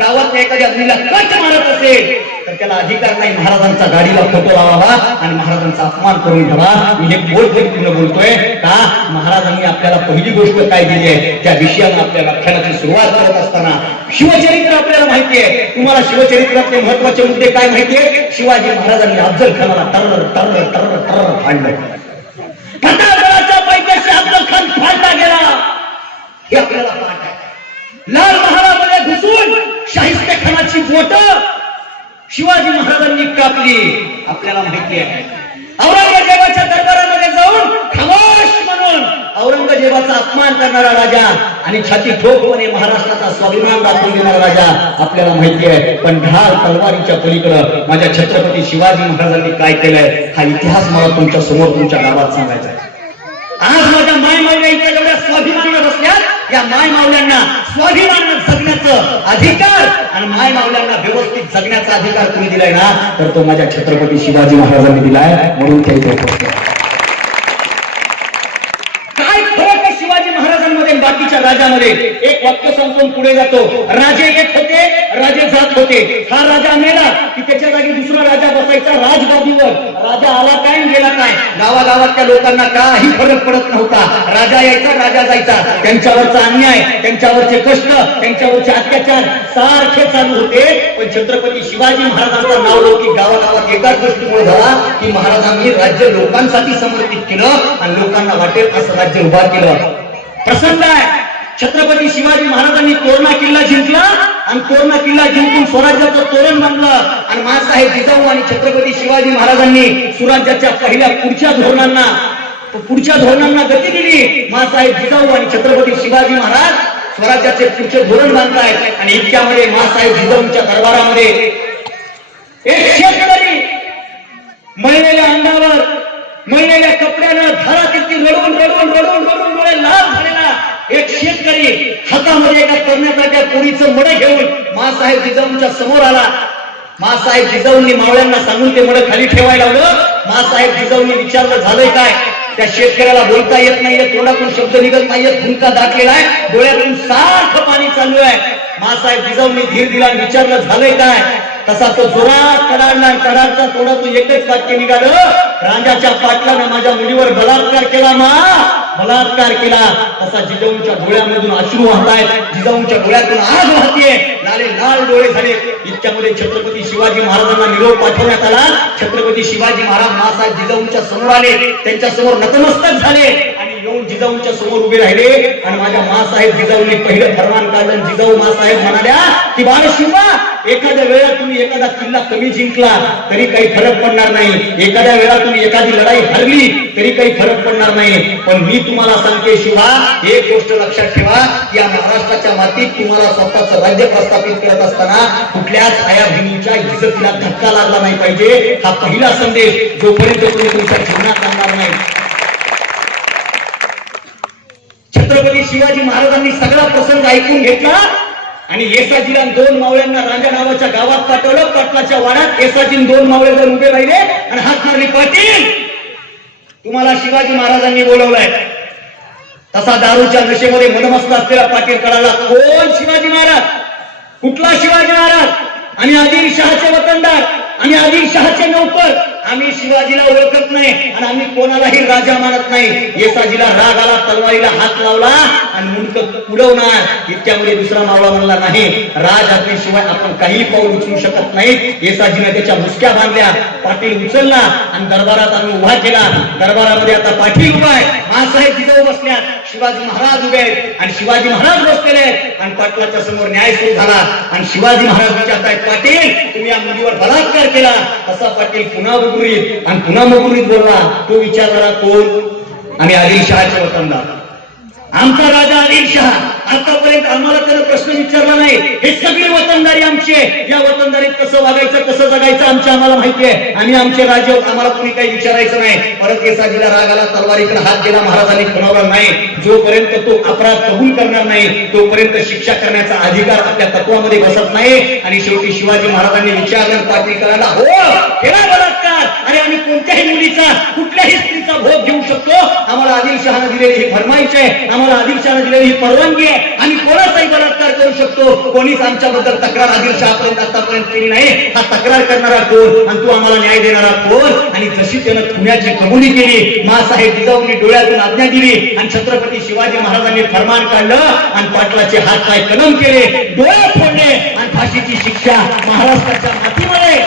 गावात एखाद्या मुलीला कट मारत असेल तर त्याला अधिकार नाही महाराजांचा गाडीला फोटो लावावा आणि महाराजांचा अपमान करून घ्यावा. मी हे बोलतोय बोलतोय का महाराजांनी आपल्याला पहिली गोष्ट काय दिली आहे त्या विषयानं आपल्या व्याख्यानाची सुरुवात करत असताना शिवचरित्र आपल्याला माहिती आहे. तुम्हाला शिवचरित्रातले महत्वाचे मुद्दे काय माहितीये? शिवाजी महाराजांनी अफजल खानाला टर टर टर टर फाडलं. अफजल खान फाडला गेला हे आपल्याला पाठ आहे. लाल महालामध्ये घुसून शाहिस्ते खानाची बोट शिवाजी महाराजांनी कापली आपल्याला माहिती आहे. औरंगजेबाच्या दरबारामध्ये जाऊन खमोश म्हणून औरंगजेबाचा अपमान करणारा राजा आणि छाती ठोकपणे महाराष्ट्राचा स्वाभिमान दाखवून देणारा राजा आपल्याला माहिती आहे. पण ढाल तलवारीच्या पलीकडे माझ्या छत्रपती शिवाजी महाराजांनी काय केलंय हा इतिहास मला तुमच्या समोर तुमच्या गावात सांगायचा आहे. आज माझ्या माय मावल्या इतक्या जेवढ्या स्वाभिमानानं बसल्यात, या माय मावल्यांना स्वाभिमानानं जगण्याचं अधिकार आणि माय मावल्यांना व्यवस्थित जगण्याचा अधिकार तुम्ही दिलाय ना, तर तो माझ्या छत्रपती शिवाजी महाराजांनी दिलाय. म्हणून ते काय फरक आहे शिवाजी महाराजांमध्ये बाकीच्या राजामध्ये? एक वाक्य सांगून पुढे जातो. राजे येत होते, राजे जात होते. हा राजा मेला की त्याच्या जागी दुसरा राजा बसायचा राजगादीवर. राजा आला काय गेला काय, गावागावातल्या लोकांना काही फरक पडत नव्हता. राजा यायचा, राजा जायचा. त्यांच्यावरचा अन्याय, त्यांच्यावरचे कष्ट, त्यांच्यावरचे अत्याचार सारखे चालू होते. पण छत्रपती शिवाजी महाराजांचा नाव लौकिक गावागावात एकाच गोष्टीमुळे झाला की महाराजांनी राज्य लोकांसाठी समर्पित केलं आणि लोकांना वाटेल असं राज्य उभा केलं. प्रसंग आहे, छत्रपती शिवाजी महाराजांनी तोरणा किल्ला जिंकला आणि तोरणा किल्ला जिंकून स्वराज्याचं तोरण बांधलं आणि माँसाहेब जिजाऊ आणि छत्रपती शिवाजी महाराजांनी सुराज्याच्या पहिल्या पुढच्या धोरणांना गती दिली. माँसाहेब जिजाऊ आणि छत्रपती शिवाजी महाराज स्वराज्याचे पुढचे धोरण बांधतायत आणि इतक्यामध्ये माँसाहेब जिजाऊंच्या दरबारामध्ये एक शेतकरी मळलेल्या अंगावर मळलेल्या कपड्यानं धारातीर्थी रडून रडून रडून रडून डोळे लाल झालेला एक शेतकरी हातामध्ये एका तरण्यासारख्या पोळीचं मड घेऊन माँसाहेब जिजाऊंच्या समोर आला. माँसाहेब जिजाऊंनी मावळ्यांना सांगून ते मड खाली ठेवायला लावलं. माँसाहेब जिजाऊंनी विचारलं झालंय काय? त्या शेतकऱ्याला बोलता येत नाहीये, तोंडातून शब्द निघत नाहीये, भुंका दाटलेला आहे, डोळ्यातून सारखं पाणी चालू आहे. माँसाहेब जिजाऊंनी धीर दिला आणि विचारलं झालंय काय? तसा तो जोरात कडाडला. कडाडचा तोंडातून एकच वाक्य निघालं, राजाच्या पाटलानं माझ्या मुलीवर बलात्कार केला, बलात्कार केला. तसा जिजाऊंच्या डोळ्यामधून अश्रू वाहतायत, जिजाऊंच्या डोळ्यातून आग वाहतीये, लाले लाल डोळे झाले. इतक्यामध्ये छत्रपती शिवाजी महाराजांना निरोप पाठवण्यात आला. छत्रपती शिवाजी महाराज माँसाहेब जिजाऊंच्या समोर आले, त्यांच्या समोर नतमस्तक झाले आणि येऊन जिजाऊंच्या समोर उभे राहिले आणि माझ्या माँसाहेब जिजाऊंनी पहिलं फरमान काढलं. जिजाऊ माँसाहेब म्हणाल्या की बाळ शिवा, एखाद्या वेळा तुम्ही एखादा किल्ला कमी जिंकला तरी काही फरक पडणार नाही, एखाद्या वेळा तुम्ही एखादी लढाई हरली तरी काही फरक पडणार नाही. पण मी तुम्हाला सांगते शिवा, एक गोष्ट लक्षात ठेवा, या महाराष्ट्राच्या मातीत तुम्हाला स्वतःचं राज्य प्रस्थापित करत असताना कुठल्याच आयाभूमीच्या इज्जतीला धक्का लागला नाही पाहिजे. हा पहिला संदेश जोपर्यंत तुम्ही तुमच्या जीवनात आणणार नाही. छत्रपती शिवाजी महाराजांनी सगळा प्रसंग ऐकून घेतला आणि येसाजीला 2 मावळ्यांना रांजा नावाच्या गावात पाठवलं. पाटलाच्या वाड्यात येसाजी 2 मावळे जण उभे राहिले आणि हात मारले, पाटील तुम्हाला शिवाजी महाराजांनी बोलवलंय. तसा दारूच्या नशेमध्ये मनमस्त असलेला पाटील कळाला, कोण शिवाजी महाराज, कुठला शिवाजी महाराज? आणि आदिलशहाचे वतनदार आणि आदिलशहाचे नौकर, आम्ही शिवाजीला ओळखत नाही आणि आम्ही कोणालाही राजा मानत नाही. येसाजीला राग आला, तलवारीला हात लावला आणि मुंडक उडवणार. इतक्यामुळे दुसरा मावळा म्हणला, नाही, राज आज्ञेशिवाय आपण काही पाऊल उचलू शकत नाही. येसाजीने त्याच्या मुसक्या बांधल्या, पाटील उचलला आणि दरबारात आम्ही उभा केला. दरबारामध्ये आता पाटील उभा आहे, मासाहेब जिजाऊ बसल्यात, शिवाजी महाराज उभे आहेत आणि शिवाजी महाराज बसलेले आहेत आणि पाटलाच्या समोर न्याय सुरू झाला आणि शिवाजी महाराज विचारतायत, पाटील तुम्ही या मुलीवर बलात्कार केला. असा पाटील पुन्हा मुगुरीत आणि पुन्हा मुगुरीत बोलला. तो विचारणारा कोण? आणि आदिलशहाचे वतनदार, आमचा राजा आदिलशहा. आतापर्यंत आम्हाला त्याने प्रश्न विचारला नाही. हे सगळे वतनदारी आमचे, या वतनदारीत कसं वागायचं कसं जगायचं आम्हाला माहिती आहे आणि आमचे राजे आम्हाला कोणी काही विचारायचं नाही. परत येसाजीला राग आला, तलवारीकडे हात दिला. महाराजांनी खुणावला, नाही, जोपर्यंत तो अपराध कबूल करणार नाही तोपर्यंत शिक्षा करण्याचा अधिकार आपल्या तत्वामध्ये बसत नाही. आणि शेवटी शिवाजी महाराजांनी विचारलं पाटील करायला, हो केला बलात्कार आणि आम्ही कोणत्याही मुलीचा कुठल्याही स्त्रीचा भोग घेऊ शकतो. आम्हाला आदिलशहाने दिलेली ही फरमाईश आहे, आम्हाला आदिलशहाने दिलेली ही परवानगी आहे. आणि कोणाचाही बलात्कार करू शकतो. कोणीच आमच्याबद्दल तक्रार आदिलशहापर्यंत आतापर्यंत केली नाही. हा तक्रार करणारा कोण आणि तू आम्हाला न्याय देणारा कोण? आणि जशी त्यानं खुन्याची कबुली केली, मासाहेब जिजाऊंनी डोळ्यातून आज्ञा दिली आणि छत्रपती शिवाजी महाराजांनी फरमान काढलं आणि पाटलाचे हात काय कलम केले, डोळे फोडले आणि फाशीची शिक्षा महाराष्ट्राच्या मातीमध्ये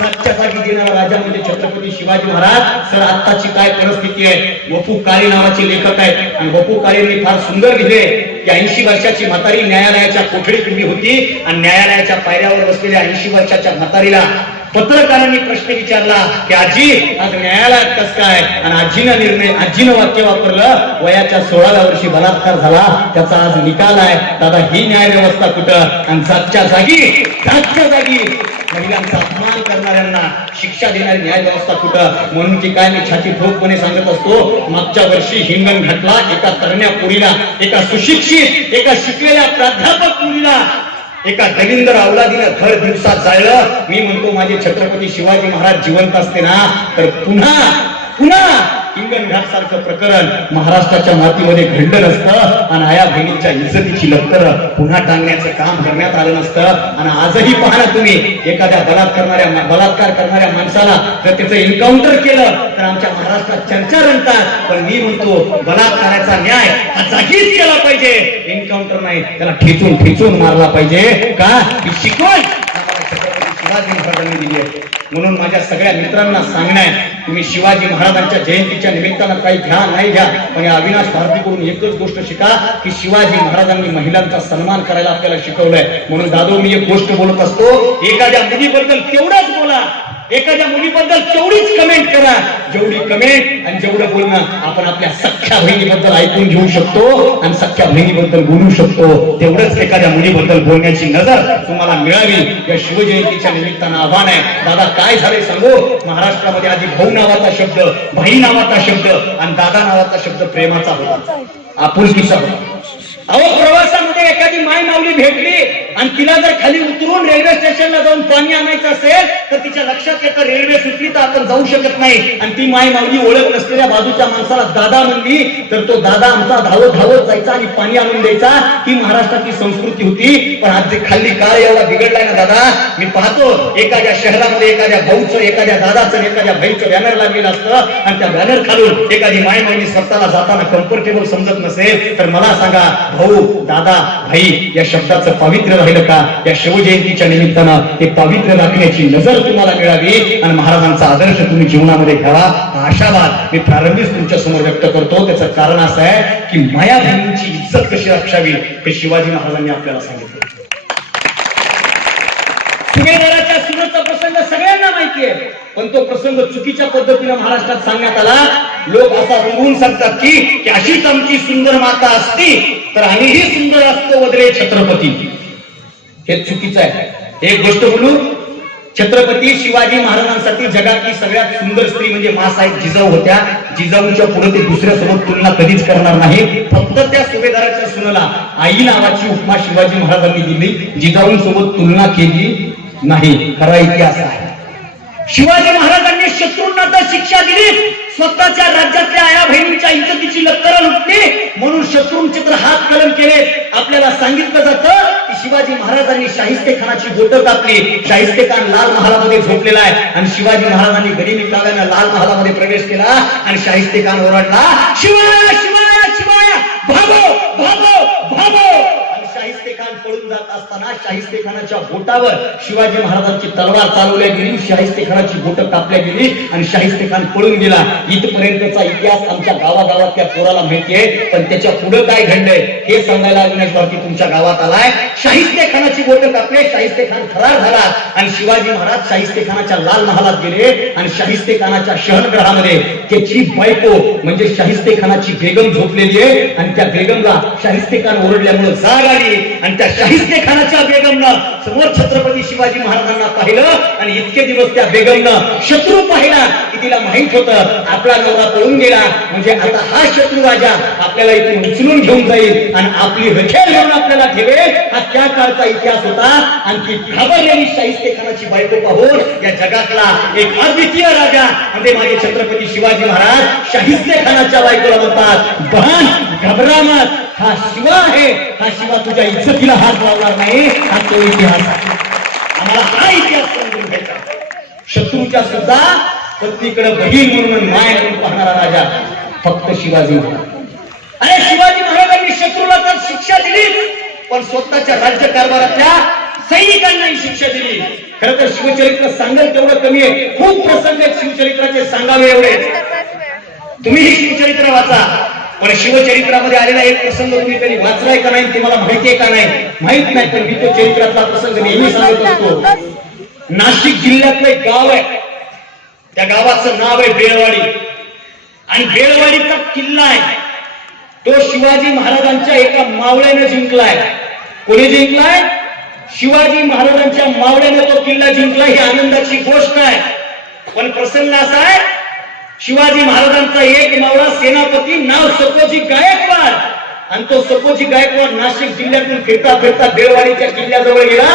जागच्या जागी देणारा राजा म्हणजे छत्रपती शिवाजी महाराज. सर आत्ताची काय परिस्थिती आहे? वपू काळे नावाचे लेखक आहेत आणि वपू काळेंनी फार सुंदर लिहिले की 80 वर्षाची म्हातारी न्यायालयाच्या कोठडीत उभी होती आणि न्यायालयाच्या पायऱ्यावर बसलेल्या 80 वर्षाच्या म्हातारीला पत्रकारांनी प्रश्न विचारला की आजी आज न्यायालयात कस काय? आणि आजीनं वाक्य वापरलं, वयाच्या 16व्या वर्षी बलात्कार झाला, त्याचा आज निकाल आहे. दादा ही न्याय व्यवस्था कुठं? आणि जागच्या जागी महिलांचा अपमान करणाऱ्यांना शिक्षा देणारी न्याय व्यवस्था कुठं? म्हणून की काय मी छाती ठोकपणे सांगत असतो, मागच्या वर्षी हिंगणघाटला एका तरण्या पोरीला, एका सुशिक्षित, एका शिकलेल्या प्राध्यापक मुलीला एका दलिंदर अवलादीनं घर दिवसात जाळलं. मी म्हणतो माझे छत्रपती शिवाजी महाराज जिवंत असते ना तर पुन्हा हिंगणघाट सारखं प्रकरण महाराष्ट्राच्या मातीमध्ये घडलं नसतं आणि आया बहिणीच्या इज्जतीची लक्तर पुन्हा टांगण्याचं काम करण्यात आलं नसतं. आणि आजही पाहा तुम्ही, एखाद्या बलात्कार करणाऱ्या माणसाला जर त्याचं एन्काउंटर केलं तर आमच्या महाराष्ट्रात चर्चा रंगतात. पण मी म्हणतो बलात्काराचा न्याय हा जागीच केला पाहिजे, एन्काउंटर नाही, त्याला ठेचून मारला पाहिजे. का? ही शिकवण शिवाजी महाराजांनी दिली आहे. म्हणून माझ्या सगळ्या मित्रांना सांगणं आहे, तुम्ही शिवाजी महाराजांच्या जयंतीच्या निमित्तानं काही घ्या नाही घ्या, पण या अविनाश भारतीकडून एकच गोष्ट शिका की शिवाजी महाराजांनी महिलांचा सन्मान करायला आपल्याला शिकवलंय. म्हणून दादो मी एक गोष्ट बोलत असतो, एखाद्या मुलीबद्दल तेवढंच बोला, एखाद्या मुलीबद्दल तेवढीच कमेंट करा जेवढी कमेंट आणि जेवढं बोलणं आपण आपल्या सख्या बहिणीबद्दल ऐकून घेऊ शकतो आणि सख्या बहिणीबद्दल बोलू शकतो. तेवढंच एखाद्या मुलीबद्दल बोलण्याची नजर तुम्हाला मिळावी. या शिवजयंतीच्या निमित्तानं आव्हान आहे. दादा काय झाले सांगू, महाराष्ट्रामध्ये आधी भाऊ नावाचा शब्द, बहीण नावाचा शब्द आणि दादा नावाचा शब्द प्रेमाचा होता, आपुलकीचा होता. अहो प्रवासामध्ये एखादी माय माऊली भेटली आणि तिला जर खाली उतरून रेल्वे स्टेशनला जाऊन पाणी आणायचं असेल तर तिच्या लक्षात येतं रेल्वे सुटली तर आपण जाऊ शकत नाही. आणि ती माय माऊली ओळख नसलेल्या बाजूच्या माणसाला दादा म्हणली तर तो दादा आमचा धावत जायचा आणि पाणी आणून द्यायचा. ही महाराष्ट्राची संस्कृती होती. पण आज जे खाल्ली काळ एवढा बिघडलाय ना दादा, मी पाहतो एखाद्या शहरामध्ये एखाद्या भाऊचं, एखाद्या दादाचं, एखाद्या भाईचं बॅनर लागलेलं असतं आणि त्या बॅनर खालून एखादी माय माऊली स्वतःला जाताना कम्फर्टेबल समजत नसेल तर मला सांगा, भाऊ, दादा, भाई या शब्दाचं पावित्र्य राहिलं का? या शिवजयंतीच्या निमित्तानं ते पावित्र्य राखण्याची नजर तुम्हाला मिळावी आणि महाराजांचा आदर्श तुम्ही जीवनामध्ये घ्यावा हा आशावाद मी प्रारंभीच तुमच्या समोर व्यक्त करतो. त्याचं कारण असं आहे की माया बहिणींची इज्जत कशी रक्षावी हे शिवाजी महाराजांनी आपल्याला सांगितलं. सुभेदाराच्या सुरतचा प्रसंग सगळ्यांना माहिती आहे, पण तो प्रसंग चुकीच्या पद्धतीने महाराष्ट्रात सांगण्यात आला. लोक असा रंगवून सांगतात की अशीच आमची सुंदर माता असती तर आम्हीही सुंदर असतो वदरे छत्रपती. हे चुकीचं आहे. एक गोष्ट बोलू, छत्रपती शिवाजी महाराजांसाठी जगातली सगळ्यात सुंदर स्त्री म्हणजे माँसाहेब जिजाऊ होत्या. जिजाऊच्या पुढे ते दुसऱ्यासोबत तुलना कधीच करणार नाही. फक्त त्या सुभेदाराच्या सुनेला आई नावाची उपमा शिवाजी महाराजांनी दिली. जिजाऊंसोबत तुलना केली नाही. खरा इतिहास आहे. शिवाजी महाराजांनी शत्रूंना तर शिक्षा दिली, स्वतःच्या राज्यातल्या आया बहिणींच्या इज्जतीची लक्तर लुटली, म्हणून शत्रूंचे तर हात कलम केले. आपल्याला सांगितलं जातं की शिवाजी महाराजांनी शाहिस्तेखानाची बोटं कापली. शाहिस्तेखान लाल महालामध्ये झोपलेला आहे आणि शिवाजी महाराजांनी गनिमी काव्यानं लाल महालामध्ये प्रवेश केला आणि शाहिस्तेखान ओरडला, शिवाय शिवाय शिवाय, भागो भागो भागो. शाहिस्तेखान पळून जात असताना शाहिस्तेखानाच्या बोटावर शिवाजी महाराजांची तलवार चालवल्या गेली. शाहिस्तेखानाची बोटं कापल्या गेली आणि शाहिस्तेखान पळून गेला. इथपर्यंतचा इतिहास आमच्या गावागावात त्या पोराला माहितीये, पण त्याच्या पुढे काय घडलंय हे सांगायला अविनाश भारती तुमच्या गावात आलाय. शाहिस्तेखानाची बोटं कापले, शाहिस्तेखान फरार झाला आणि शिवाजी महाराज शाहिस्तेखानाच्या लाल महालात गेले आणि शाहिस्तेखानाच्या शहनगृहामध्ये त्याची बायको म्हणजे शाहिस्तेखानाची बेगम झोपलेली आहे आणि त्या बेगमला शाहिस्तेखान ओरडल्यामुळे जाग आली आणि त्या शाहिस्तेखानाच्या बेगमनं समोर छत्रपती शिवाजी महाराजांना पाहिलं आणि इतके दिवस त्या बेगमनं शत्रू पाहिला की तिला माहित होतं आपला नवरा पळून गेला म्हणजे आता हा शत्रू राजा आपल्याला इथून उचलून घेऊन जाईल आणि आपली रखेल म्हणून आपल्याला ठेवेल. हा त्या काळचा इतिहास होता. आणखी घाबरलेली शाहिस्तेखानाची बायको पाहून या जगातला एक अद्वितीय राजा म्हणजे माझे छत्रपती शिवाजी महाराज शाहिस्तेखानाच्या बायकोला म्हणतात, बहन घबरा मत, हा शिवा आहे. हा शिवा तुझ्या इज्जतीला हात लावणार नाही. हा तो इतिहास आहे. आम्हाला हा इतिहास समजून घ्यायचा. शत्रूच्या सुद्धा पत्नीकडे बहीण म्हणून माय म्हणून पाहणारा राजा फक्त शिवाजी महाराज. आणि शिवाजी महाराजांनी शत्रूला तर शिक्षा दिली, पण स्वतःच्या राज्यकारभारातल्या सैनिकांनाही शिक्षा दिली. खरं तर शिवचरित्र सांगेल तेवढं कमी आहे. खूप प्रसंग आहेत शिवचरित्राचे, सांगावे एवढे. तुम्ही ही शिवचरित्र वाचा, पण शिवचरित्रामध्ये आलेला एक प्रसंग तुम्ही कधी वाचलाय का नाही, तुम्हाला माहितीये का नाही माहित नाही, पण मी तो चरित्रातला प्रसंग नेहमी सांगत असतो. नाशिक जिल्ह्यातलं एक गाव आहे, त्या गावाचं नाव आहे बेळवाडी आणि बेळवाडीचा किल्ला आहे तो शिवाजी महाराजांच्या एका मावळ्याने जिंकलाय. कोणी जिंकलाय? शिवाजी महाराजांच्या मावळ्याने तो किल्ला जिंकला. ही आनंदाची गोष्ट आहे. पण प्रसंग असा आहे, शिवाजी महाराजांचा एक मावळा सेनापती नाव सपोजी गायकवाड आणि तो सपोजी गायकवाड नाशिक जिल्ह्यातून फिरता फिरता बेळवाडीच्या किल्ल्याजवळ गेला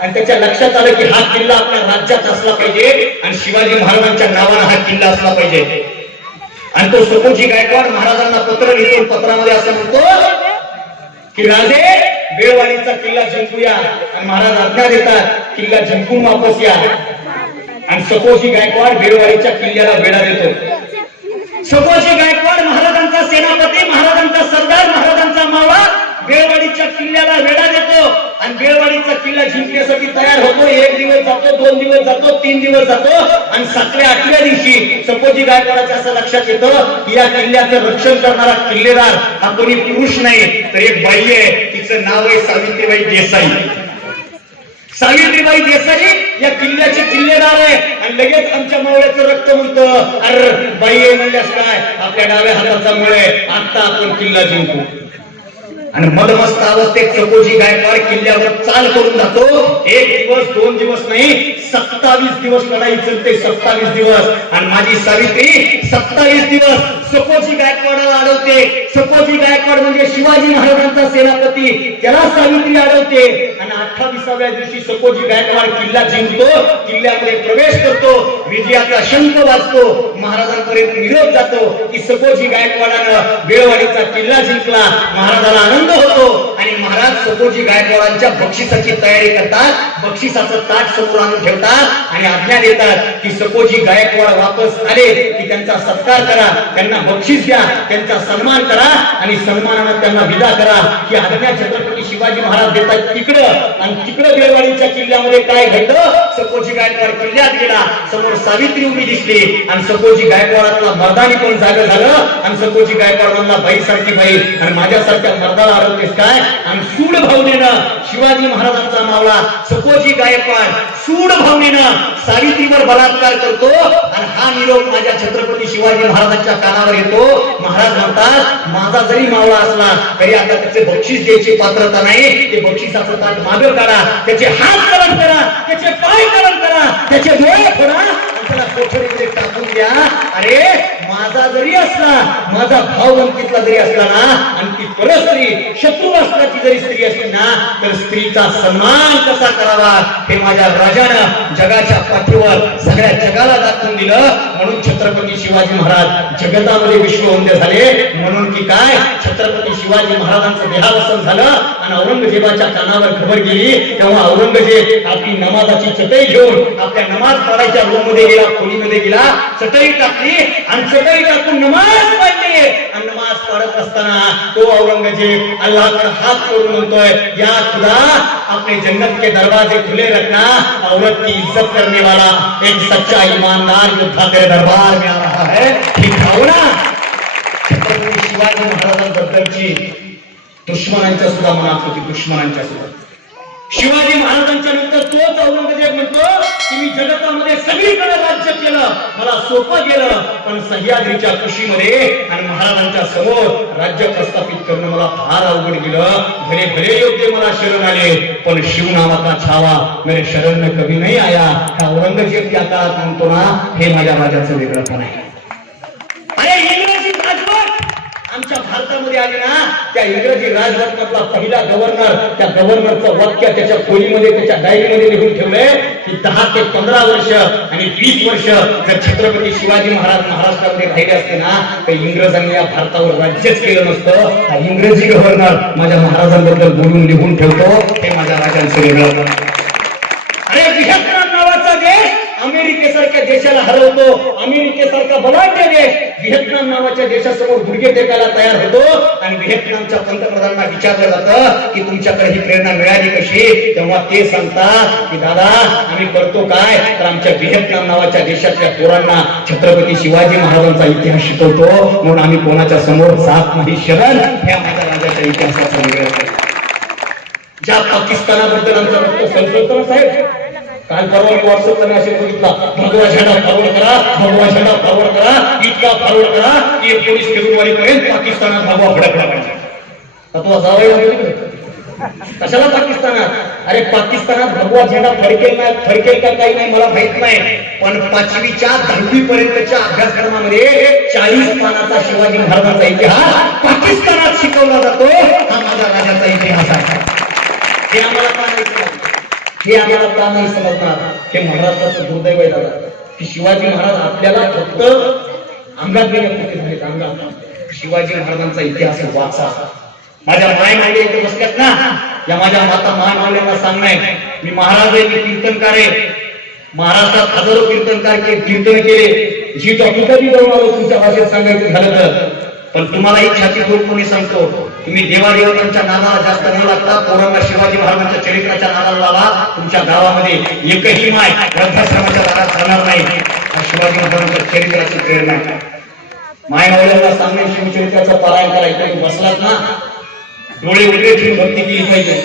आणि त्याच्या लक्षात आलं की हा किल्ला आपल्या राज्यात असला पाहिजे आणि शिवाजी महाराजांच्या नावानं हा किल्ला असला पाहिजे. आणि तो सपोजी गायकवाड महाराजांना पत्र लिहितो. पत्रामध्ये असं म्हणतो की राजे बेळवाडीचा किल्ला जिंकूया आणि महाराज आज्ञा देतात किल्ला जिंकून वापस या. आणि सपोजी गायकवाड बेळवाडीच्या किल्ल्याला वेढा देतो. सपोजी गायकवाड महाराजांचा सेनापती, महाराजांचा सरदार, महाराजांचा मावळा बेळवाडीच्या किल्ल्याला वेढा देतो आणि बेळवाडीचा किल्ला जिंकण्यासाठी तयार होतो. 1 दिवस जातो, 2 दिवस जातो, 3 दिवस जातो आणि 7व्या 8व्या दिवशी सपोजी गायकवाडाच्या असं लक्षात येतं की या किल्ल्याचं रक्षण करणारा किल्लेदार हा कोणी पुरुष नाही तर एक बाई आहे. तिचं नाव आहे सावित्रीबाई देसाई. सावित्रीबाई देसाई या किल्ल्याचे किल्लेदार आहे आणि लगेच आमच्या मावळ्याचं रक्त म्हणतं, अरे बाई आहे म्हणल्यास काय, आपल्या डाव्या हाताचा मुळे आता आपण किल्ला जिंकू. आणि मदमस्त अवस्थेत सपोजी गायकवाड किल्ल्यावर चाल करून जातो. 1 दिवस 2 दिवस नाही, 27 दिवस लढाई चालते. 27 दिवस आणि माझी सावित्री 27 दिवस सपोजी गायकवाडाला अडवते. सपोजी गायकवाड म्हणजे शिवाजी महाराजांचा सेनापती, त्याला सावित्री अडवते आणि 28व्या दिवशी सपोजी गायकवाड किल्ला जिंकतो. किल्ल्यामध्ये प्रवेश करतो, विजयाचा शंख वाजतो, महाराजांपर्यंत निरोप जातो की सपोजी गायकवाडानं बेळवाडीचा किल्ला जिंकला. महाराजांना आनंद होतो आणि महाराज सपोजी गायकवाडांच्या बक्षिसाची तयारी करतात. बक्षिसाचं ताट समोर आणून ठेवतात आणि आज्ञा देतात की सपोजी गायकवाड वापस आले की त्यांचा सत्कार करा, त्यांना बक्षीस द्या, त्यांचा सन्मान करा आणि सन्मानानं त्यांना विदा करा. की आज्ञा छत्रपती शिवाजी महाराज देतात तिकडं आणि तिकडं बेळवाडीच्या किल्ल्यामध्ये काय घडलं, सपोजी गायकवाड किल्ल्यात गेला, समोर सावित्री उभी दिसली आणि सपोजी गायकवाडातला मर्दानी कोण जागं झालं आणि सपोजी गायकवाड म्हणला, बाई सारखी बाई आणि माझ्यासारख्या मर्दाला अडवतेस काय. आणि सूड भावनेनं शिवाजी महाराजांचा मावळा सपोजी गायकवाड सूड भावनेनं सावित्रीवर बलात्कार करतो आणि हा निरोप माझ्या छत्रपती शिवाजी महाराजांच्या कानावर येतो. महाराज म्हणतात माझा जरी मावळा असला तरी आता त्याचे बक्षीस द्यायची पात्रता नाही. ते बक्षिसाचं ताट मागे काढा, त्याचे हात कलम करा, त्याचे पाय कलम करा, त्याचे डोळे फोडा, त्याला कोठडीमध्ये टाकून द्या. अरे माझा जरी असला, माझा भाव वंचितला जरी असला ना, आणि ती परस्त्री शत्रू राष्ट्राची जरी स्त्री असली ना, तर स्त्रीचा सन्मान कसा करावा हे माझ्या राजानं जगाच्या पाठीवर सगळ्या जगाला दाखवून दिलं. म्हणून छत्रपती शिवाजी महाराज जगतामध्ये विश्ववंद्य झाले. म्हणून की काय, छत्रपती शिवाजी महाराजांचं देहावसन झालं आणि औरंगजेबाच्या कानावर खबर गेली, तेव्हा औरंगजेब आपली नमाजाची चटई घेऊन आपल्या नमाज पढायच्या रूम मध्ये गेला, खोलीमध्ये गेला, चटई टाकली आणि चटई टाकून नमाज पढली. आणि नमाज पढ़त असताना तो औरंगजेब अल्लाहकडे हात करून म्हणतोय, या खुदा अपने जन्नत के दरवाजे खुले रखना, औरत की इज्जत करने वाला एक सच्चा ईमानदार योद्धा तेरे दरबार में आ रहा है. ही भावना छत्रपती शिवाजी महाराजांबद्दलची दुश्मनांच्या सुद्धा मनात होती. दुश्मनांच्या सुद्धा शिवाजी महाराजांच्या नंतर तोच औरंगजेब म्हणतो की मी जगतामध्ये सगळीकडे राज्य केलं, मला सोपं गेलं, पण सह्याद्रीच्या कुशीमध्ये आणि महाराजांच्या समोर राज्य प्रस्थापित करणं मला फार अवघड गेलं. भले भले योद्धे मला शरण आले, पण शिव नावाचा छावा मेरे शरण में कभी नाही आया. हा औरंगजेब त्या काळात म्हणतो ना, हे माझ्या राजाचं वेगळंपण आहे. अरे इंग्रजी राजवट आमच्या भारतामध्ये आली ना, त्या इंग्रजी राजवटमधला पहिला गव्हर्नर, त्या गव्हर्नरचं वाक्य त्याच्या खोलीमध्ये, त्याच्या डायरीमध्ये लिहून ठेवलंय की 10 ते 15 वर्ष आणि 20 वर्ष जर छत्रपती शिवाजी महाराज महाराष्ट्रामध्ये राहिले असते ना, तर इंग्रजांनी या भारतावर राज्यच केलं नसतं. हा इंग्रजी गव्हर्नर माझ्या महाराजांबद्दल बोलून लिहून ठेवतो, हे माझ्या राजांचं वेगळं. अरे व्हिएतनाम नावाचा देश अमेरिकेसारख्या देशाला हरवतो. अमेरिकेसारखा बलाढ्य देश व्हिएतनाम नावाच्या देशासमोर गुडघे टेकायला तयार होतो. आणि व्हिएतनामच्या पंतप्रधानांना विचारलं जातं की तुमच्याकडे ही प्रेरणा मिळाली कशी, तेव्हा ते सांगतात की दादा आम्ही करतो काय, तर आमच्या व्हिएतनाम नावाच्या देशातल्या पोरांना छत्रपती शिवाजी महाराजांचा इतिहास शिकवतो, म्हणून आम्ही कोणाच्या समोर जात नाही शरण. हे माझ्या राजाच्या इतिहासाचा वेगळं. ज्या पाकिस्तानाबद्दल आमचं रक्त सलसलतं साहेब, काल परवा मी व्हॉट्सअपला मेसेज बघितला, भगवा झेंडा फॉरवर्ड करा, भगवा झेंडा फॉरवर्ड करा, इतका फॉरवर्ड करा की 19 फेब्रुवारी पर्यंत पाकिस्तानात भगवा फडकला पाहिजे. तो जावायला कशाला पाकिस्तानात? अरे पाकिस्तानात भगवा झेंडा फडकेल का काही नाही मला माहित नाही, पण 5वीच्या 10वी पर्यंतच्या अभ्यासक्रमामध्ये 40 पानाचा शिवाजी महाराजांचा इतिहास पाकिस्तानात शिकवला जातो. हा माझ्या राजाचा इतिहास आहे. हे आम्हाला का नाही समजणार? हे आम्हाला का नाही समजणार? हे महाराष्ट्राचं दुर्दैव आहे दादा, की शिवाजी महाराज आपल्याला फक्त अंगात घेण्यापुरते झालेत. अंगात शिवाजी महाराजांचा इतिहास वाचा. माझ्या माय मावले इथे बसल्यात ना, या माझ्या माता माय मावल्यांना सांगणार, मी महाराज आहे, मी कीर्तनकार आहे. महाराष्ट्रात हजारो कीर्तनकार कीर्तन केले, जी कधी जाऊन आलो तुमच्या भाषेत सांगायचं झालं तर. पण तुम्हाला ही छाती ठोकपणे सांगतो, तुम्ही देवादेवतांच्या नावाला जास्त न लागता पोरांना शिवाजी महाराजांच्या चरित्राच्या नावाला लावा. तुमच्या गावामध्ये एकही माय वृद्धाश्रमाच्या दारात राहणार नाही. शिवाजी महाराजांच्या चरित्राची प्रेरणा आहे. माय मावल्यांना सांगणे, शिवचरित्राचं पारायण करायचं. बसलात ना, डोळे उघडे ठेवून भक्ती केली पाहिजे.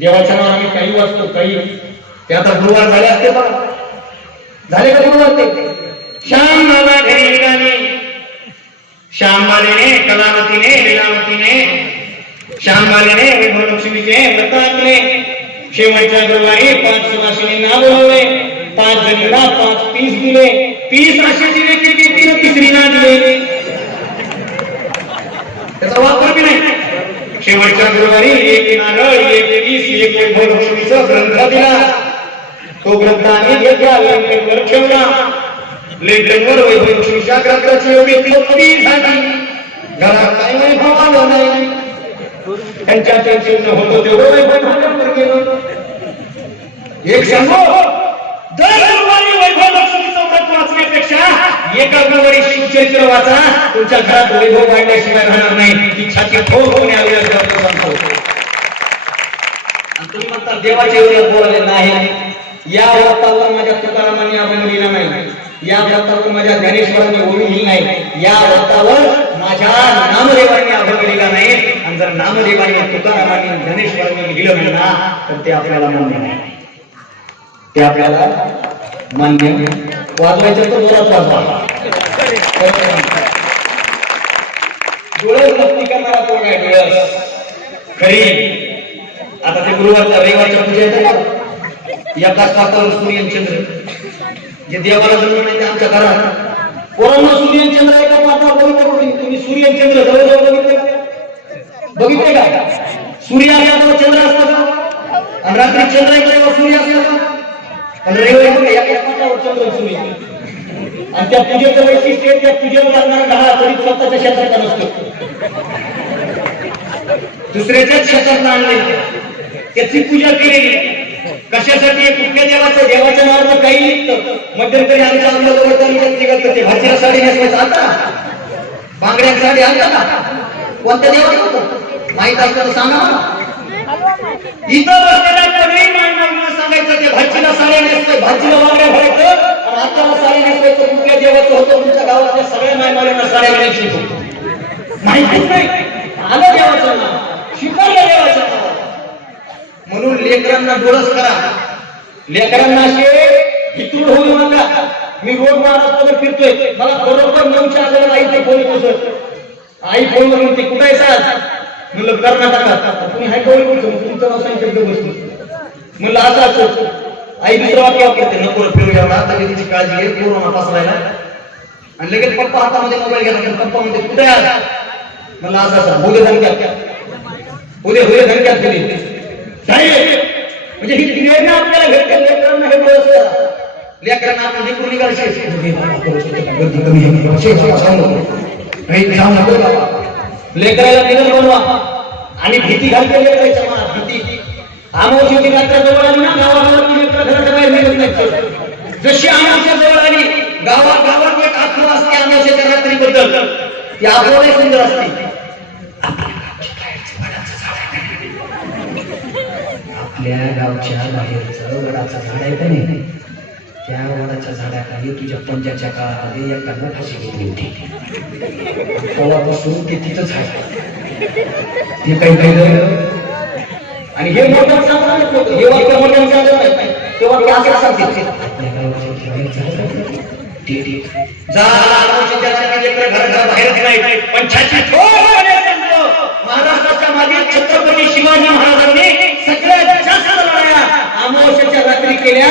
देवाच्या नावावर आम्ही काही वाचतो, काही ते आता गुरुवार झाले असते बघा, झाले का गुरुवार? ते श्याम बाबा घरी गाणे, श्यामबालेने, कलावतीने, लीलावतीने, श्यामबालेने, वैभवलक्ष्मीचे व्रत आखले. शेवटच्या गुरुवारी 5 सुवासिनींना बोलवले, 5 जणींना 5 पीस दिले. 30 असे दिले की 3 तिसरीला दिले, त्याचा वापर बी नाही. शेवटच्या गुरुवारी 1 नारळ, 1 पीस, 1 वैभवलक्ष्मीचा ग्रंथ दिला. तो ग्रंथ आम्ही घेतला, लेंटेनवर ठेवला. लेंटेनवर वैभवलक्ष्मीच्या ग्रंथाची एवढी कल्पनी झाली, घरात काही वैभव आलं नाही. त्यांच्या टेन्शन होतं तेवढं वैभव गेलं. एक सांगू, दर गुरुवारी वैभवलक्ष्मीचं व्रत वाचण्यापेक्षा एका गुरुवारी शिवचरित्र वाचा. तुमच्या घरात वैभव वाढल्याशिवाय राहणार नाही. ती छाती ठोकून यावी असं सांगतो. आणि तुम्ही म्हणता देवाचे एवढे बोलले नाही. या व्रतावर माझ्या तुकारामांनी अभंग लिहिला नाही, या व्रतावर माझ्या ज्ञानेश्वरांनी ओवी लिहिली नाही, या व्रतावर माझ्या नामदेवांनी अभंग लिहिला नाही. आणि जर नामदेवांनी, तुकारामांनी, ज्ञानेश्वरांनी लिहिलं नाही ना, तर ते आपल्याला मान्य नाही. ते आपल्याला मान्य वाजवायचं तर जोरात वाजवा. डोळे भक्ती करणारा कोण आहे? डोळे खरी. आता ते गुरुवारच्या रविवारच्या पूजा येतात एकाच पात्रावर सूर्यचंद्र जे देवाला जमलं नाही ते आमच्या घरात पोरांना सूर्यचंद्र एका पात्रावर बघितलं. तुम्ही सूर्यचंद्र जवळजवळ बघितले का? सूर्य असल्यावर चंद्र असतो का? आणि रात्री चंद्र इकडे सूर्य असतो का? आणि रविवारी एका पात्रावर चंद्र सूर्य. आणि त्या पूजेचं वैशिष्ट्य त्या पूजेला लागणारा ढाळा तरी स्वतःच्या शेतात नसतो, दुसऱ्याच्याच शेतात आणले. त्याची पूजा केली कशासाठी? कुठल्या देवाचं? देवाच्या नावाचं काही निघतं. मध्यंतरी आमच्या अंगाजवळ निघत ते भाजीला साडी नेसवायचं आता बांगड्यांसाठी आणता का? कोणत्या देवाचं होतं माहित असतं तर सांगा मला. इथं बसलेल्या कोणीही माणसाला सांगायचं ते भाजीला साड्या नेसवाय, भाजीला बांगड्या भरायचं आणि हाताला साड्या नेसवायचं. कुठल्या देवाचं होतं? तुमच्या गावातल्या सगळ्या मायमावल्यांना साड्या नेसवायचं माहितीच नाही. आलं देवाचं नाव, शिकवलं देवाचं नाव. म्हणून लेकरांना डोळस करा. लेकरांना असे हितूर होऊ नका. मी रोड महाराष्ट्रावर फिरतोय, मला बरोबर 9च्या आधाराला आईचे फोन येतो. आई फोन म्हणते कुठे आहे साहेब? म्हणलं कर्नाटकात. तुम्ही हाय कोणी बोलतो? तुमचं नाव सांगितलं बसतो. म्हणलं असं आई दुसरं वाक्य वापरते नको फिरू एवढा तब्येतीची काळजी घे कोरोना पसरायला. आणि लगेच पप्पा हातामध्ये मोबाईल घेतला. पप्पा म्हणते कुठे आहे? म्हणलं असं बोले धमक्यात उद्या धमक्यात केली म्हणजे ही प्रेरणा आपल्याला भेटते. लेकरांना हे डोळस करा. लेकरांना आपण लेकरू निघायचे लेकराला निघाल बनवा आणि भीती घालते लेकराच्या मनात. भीती अमावस्येची रात्र जवळ आली ना गावागावात लेकरं घराच्या बाहेर निघत नाही. जशी अमावस्या जवळ आली गावागावात एक आठवण असते अमावस्येच्या रात्रीबद्दल. ती आठवण सुंदर असते. आपल्या गावच्या बाहेरचं वडाचं झाड आहे का नाही? त्या वडाच्या झाडाखाली तुझ्या पंजाच्या काळामध्ये एकानं फाशी घेतली होती. तेव्हापासून ते तिथंच आहे. ते काही काही आणि हे मोठं सांगत होतं. हे वाक्य मोठ्यानं सांगत नाही. ते वाक्य असं सांगते बाहेरच नाही पण महाराष्ट्राच्या मागे छत्रपती शिवाजी महाराजांनी सगळ्यात जास्त लढाया अमावस्येच्या रात्री केल्या.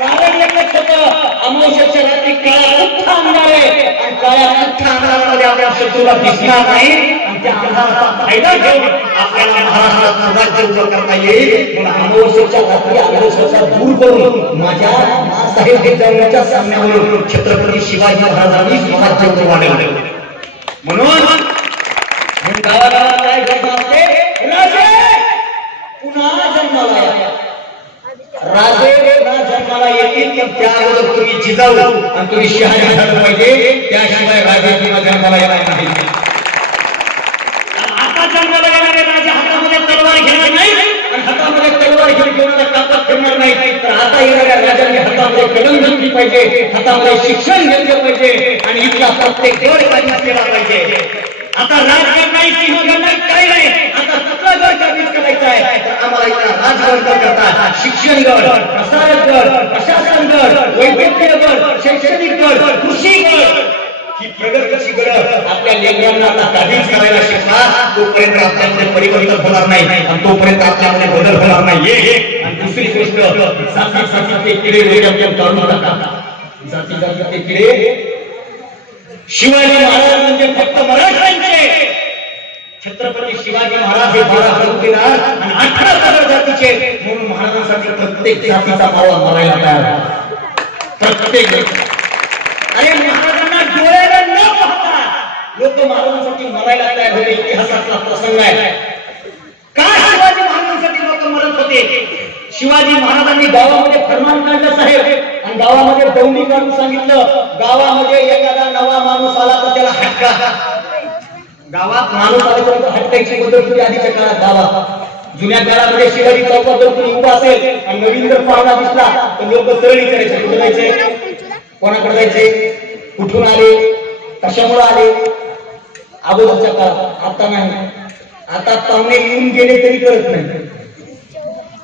कारण एकच होतं, अमावस्येच्या रात्री काळा कुठं अंधार आहे आणि काळ्या कुठ्या अंधारामध्ये आपल्या शत्रूला दिसणार नाही. आणि त्या अंधाराचा फायदा घेऊन आपल्याला महाराष्ट्रात राज्य उभं करता येईल. म्हणून अमावस्येच्या रात्री अंधश्रद्धा दूर करून माझ्या नानासाहेब देशमुखांच्या सामन्यावरून छत्रपती शिवाजी महाराजांनी स्वराज्य उभं वाढवलं. म्हणून गावागावात काय घटना असते? राजे पुन्हा जन्माला या. राजे पुन्हा जन्माला येतील पण त्या अगोदर तुम्ही जिजाऊ आणि तुम्ही शहाजी झालं पाहिजे. त्याशिवाय राजे पुन्हा जन्माला येणार नाही. आता जन्माला येणारे राजे हातामध्ये तलवार घेणार नाही आणि हातामध्ये तलवार घेऊन ताकद ठेवणार नाही. तर आता येणाऱ्या राजांनी हातामध्ये कलम घेतली पाहिजे, हातामध्ये शिक्षण घेतलं पाहिजे आणि इथला प्रत्येक गड काबीज केला पाहिजे. आता राजगड नाही, सिंहगड नाही, काही नाही. आता कुठला गड काबीज करायचा आहे? तर आम्हाला इथला राजगड करतात. शिक्षण गड, प्रसारक गड, प्रशासन गड, वैद्यकीय गड, शैक्षणिक गड, कृषी गड. ही प्रगतीची गड आपल्या लेकरांना आता काबीज करायला शिकवा. तोपर्यंत आपल्यामध्ये परिवर्तन होणार नाही आणि तोपर्यंत आपल्यामध्ये बदल होणार नाही. आणि दुसरी गोष्ट जाती किडे वेगळे काढून टाका. जाती किडे शिवाजी महाराज म्हणजे फक्त मराठ्यांचे. छत्रपती शिवाजी महाराज हे 12 बलुतेदार आणि 18 पगड जातीचे. म्हणून महाराजांसाठी प्रत्येक जातीचा मावा मारायला तयार. प्रत्येक अरे महाराजांना डोळ्याला न पाहता लोक महाराजांसाठी मरायला तयार होते. इतिहासातला प्रसंग आहे. का शिवाजी महाराजांसाठी लोक मरत होते? शिवाजी महाराजांनी गावामध्ये फरमान काढलं साहेब आणि गावामध्ये दौंडी काढून सांगितलं. गावामध्ये एखादा नवा माणूस आला तर त्याला हटका. गावात माणूस आला तर हटकायची पद्धत होती आधीच्या काळात. गावात जुन्या काळामध्ये शिवाजी चौकात कोणी उभा असेल आणि नवीन जर पाहुणा दिसला तर लोक सरळ विचारायचे कुठे जायचे, कोणाकडे जायचे, कुठून आले, कशामुळे आले. अगोदरच्या काळात. आता नाही. आता पाहुणे येऊन गेले तरी कळत नाही.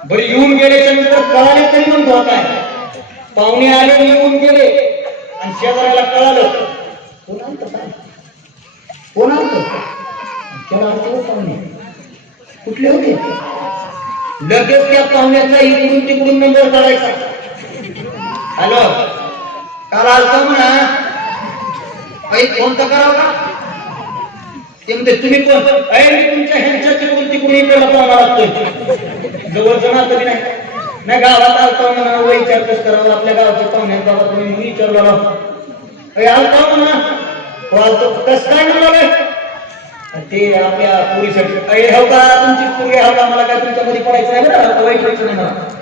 बरं येऊन गेल्याच्या नंतर कळाले तरी म्हणतो काय पाहुणे आले येऊन गेले आणि शेजाऱ्याला कळालं कोण आणतं काय कोण आणतं त्याला अर्थ पाहुणे कुठले होते लगेच त्या पाहुण्याचा इकडून तिकडून नंबर काढायचा हॅलो काल आलता म्हणा काही फोन तर करावं का ते म्हणते तुम्ही कोण मी तुमच्या ह्यांच्या तिकडून तिकडून इकडला पाहुणा लागतोय जवळचं ना तरी नाही गावात आलता म्हणा विचारपूस करावं आपल्या गावाच्या पाहुण्यात बाबा तुम्ही म्हणून विचारला आलता म्हणा हो आलतो कसं काय म्हणाले ते आपल्या पोरीसाठी हो का तुमची पोरी हो का मला काय तुमच्यामध्ये पडायचं नाही बरं वाईट व्हायचं नाही मला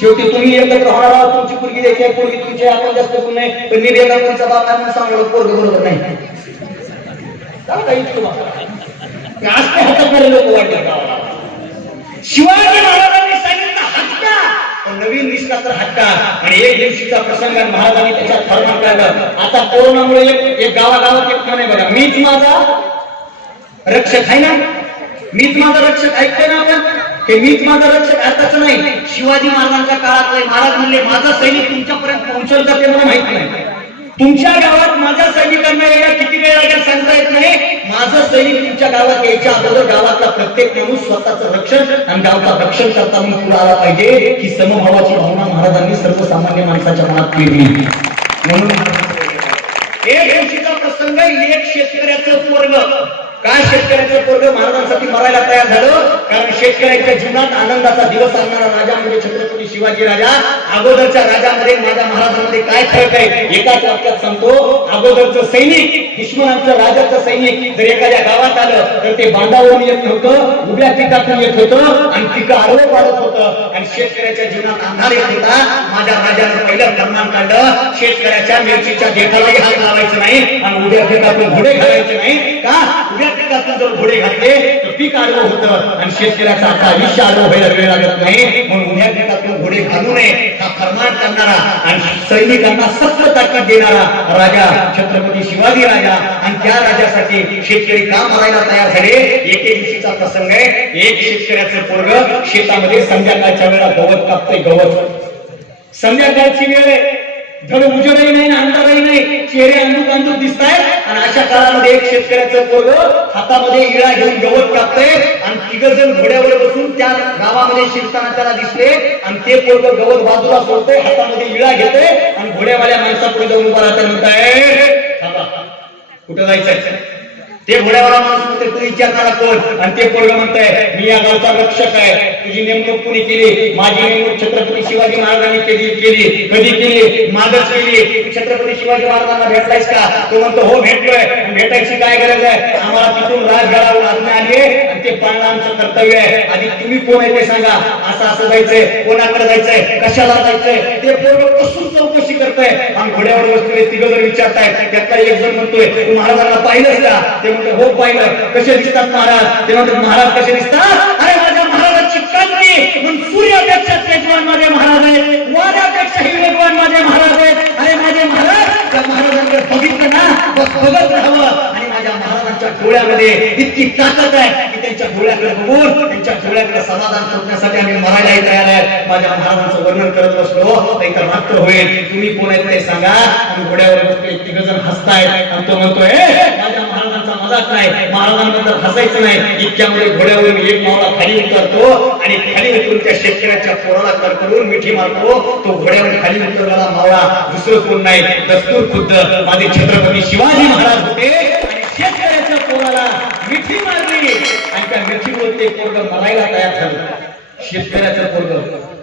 शेवटी तुम्ही एकत्र होणार तुमची पोरगी द्यायची आहे पोरगी तुमची आपण जास्त करून नाही पण मी वेगळा कोणचा बाप आहे म्हणून सांगलं पोरग बरोबर नाही असते हातात लोक वाटतात गावाला शिवाजी महाराजांनी सांगितलं हटका पण नवीन दिसला तर हटका आणि एक दिवशीचा प्रसंग महाराजांनी त्याच्यात फरमान काढलं आता कोरोनामुळे एक गावागावात एक म्हणे बघा मीच माझा रक्षक आहे ना मीच माझा रक्षक ऐकतोय ना आपण हे मीच माझा रक्षक आताच नाही शिवाजी महाराजांच्या काळात महाराज म्हणले माझा सैनिक तुमच्यापर्यंत पोहोचल का ते मला माहित नाही तुमच्या गावात माझ्या सैनिकांना यायला किती वेळ लागेल सांगता येत नाही माझं सैनिक तुमच्या गावात यायच्या अगोदर गावातला प्रत्येक माणूस स्वतःचं रक्षण आणि गावचं रक्षण करता म्हणून पुढे आला पाहिजे की समभावाची भावना महाराजांनी सर्वसामान्य माणसाच्या मनात पेरली म्हणून एक दिवशीचा प्रसंग एक शेतकऱ्याचं पोरग काय शेतकऱ्याचं पोरग महाराजांसाठी मरायला तयार झालं कारण शेतकऱ्यांच्या जीवनात आनंदाचा दिवस आणणारा राजा म्हणजे छत्रपती शिवाजी राजा अगोदरच्या राजामध्ये माझ्या महाराजांमध्ये काय फरक आहे एकाच वाक्यात सांगतो अगोदरचं सैनिक दुश्मनांचं राजाचं सैनिक जर एखाद्या गावात आलं तर ते बांधावरून येत नव्हतं उभ्या पिकातून येत होतं आणि पिकं आडवं पाडत होतं आणि शेतकऱ्याच्या जीवनात अंधार येत होता माझ्या राजानं पहिलं फरमान काढलं शेतकऱ्याच्या मिरचीच्या देठालाही हात लावायचं नाही आणि उभ्या पिकातून घोडे घालायचे नाही का उभ्या पिकातून जर घोडे घातले तर पीक आडवं होतं आणि शेतकऱ्याचा आता आयुष्य आडवं व्हायला वेळ लागत नाही म्हणून उभ्या पिकातून घोडे घालू नये हा फरमान करणारा आणि सैनिकांना सक्त ताकद देणारा राजा छत्रपती शिवाजी राजा आणि त्या राजासाठी शेतकरी का मरायला तयार झाले एके दिवशीचा प्रसंग आहे एक शेतकऱ्याचं पोरग शेतामध्ये संध्याकाळच्या वेळेला गवत कापते गवत संध्याकाळची वेळ आहे धड उजेडही नाही अंधारही नाही चेहरे अंधूक दिसतायत आणि अशा काळामध्ये एक शेतकऱ्याचं पोरग हातामध्ये इळा घेऊन गवत कापतंय आणि तिघ जण घोड्यावर बसून त्या गावामध्ये शिरताना त्याला दिसले आणि ते पोरग गवत बाजूला सोडतंय हातामध्ये इळा घेतोय आणि घोड्यावाल्या माणसापुढे जाऊन उभा राहता म्हणताय कुठं जायचंय ते घोड्यावाला माणूस म्हणते तू विचारणारा कोण आणि ते पोरग म्हणताय मी या गावचा रक्षक आहे तुझी नेमणूक कुणी केली माझी नेमणूक छत्रपती शिवाजी महाराजांनी केली कधी केली मागच केली छत्रपती शिवाजी महाराजांना भेटलायस का तो म्हणतो हो भेटलोय भेटायची काय गरज आहे आम्हाला तिथून राजगडावर आज्ञा आली आहे आणि ते पाळणं आमचं कर्तव्य आहे आणि तुम्ही कोण आहे ते सांगा असं जायचंय कोणाकडे जायचंय कशाला जायचंय ते पोरग कसून चौकशी करताय आणि घोड्यावर बसलेले तिघ जण विचारताय त्यातला एक जण म्हणतोय तू महाराजांना पाहिलंस का ते म्हणतो हो पाहिलं कसे दिसतात महाराज ते म्हणतात महाराज कसे दिसतात अरे माझ्या महाराजांची कांती म्हणून सूर्यापेक्षा तेजवान माझे महाराज आहेत वाऱ्यापेक्षाही वेगवान माझे महाराज आहेत अरे माझे महाराज त्या महाराजांकडे बघितलं ना बघत राहावं आणि माझ्या महाराजांच्या डोळ्यामध्ये इतकी ताकद आहे की त्यांच्या डोळ्याकडे बघून त्यांच्या डोळ्याकडे समाधान शोधण्यासाठी आम्ही मरायलाही तयार आहे माझ्या महाराजांचं वर्णन करत बसलो तर रात्र होईल तुम्ही कोण आहेत ते सांगा आणि घोड्यावर बसले तिघ जण हसतायत आणि तो म्हणतोय माझ्या महाराजांचा मजाक नाही महाराजांबद्दल हसायचं नाही इतक्यामुळे घोड्यावरून एक मावळा खाली उतरतो आणि खाली उतरून त्या शेतकऱ्याच्या पोराला कर करून मिठी मारतो तो घोड्यावर खाली उतरलेला मावळा दुसरं कोण नाही दस्तूर खुद्द माझे छत्रपती शिवाजी महाराज होते आणि शेतकऱ्याच्या पोराला मिठी मारली आणि त्या मिठीमुळे ते पोरग मरायला तयार झालं शेतकऱ्याचं पोरग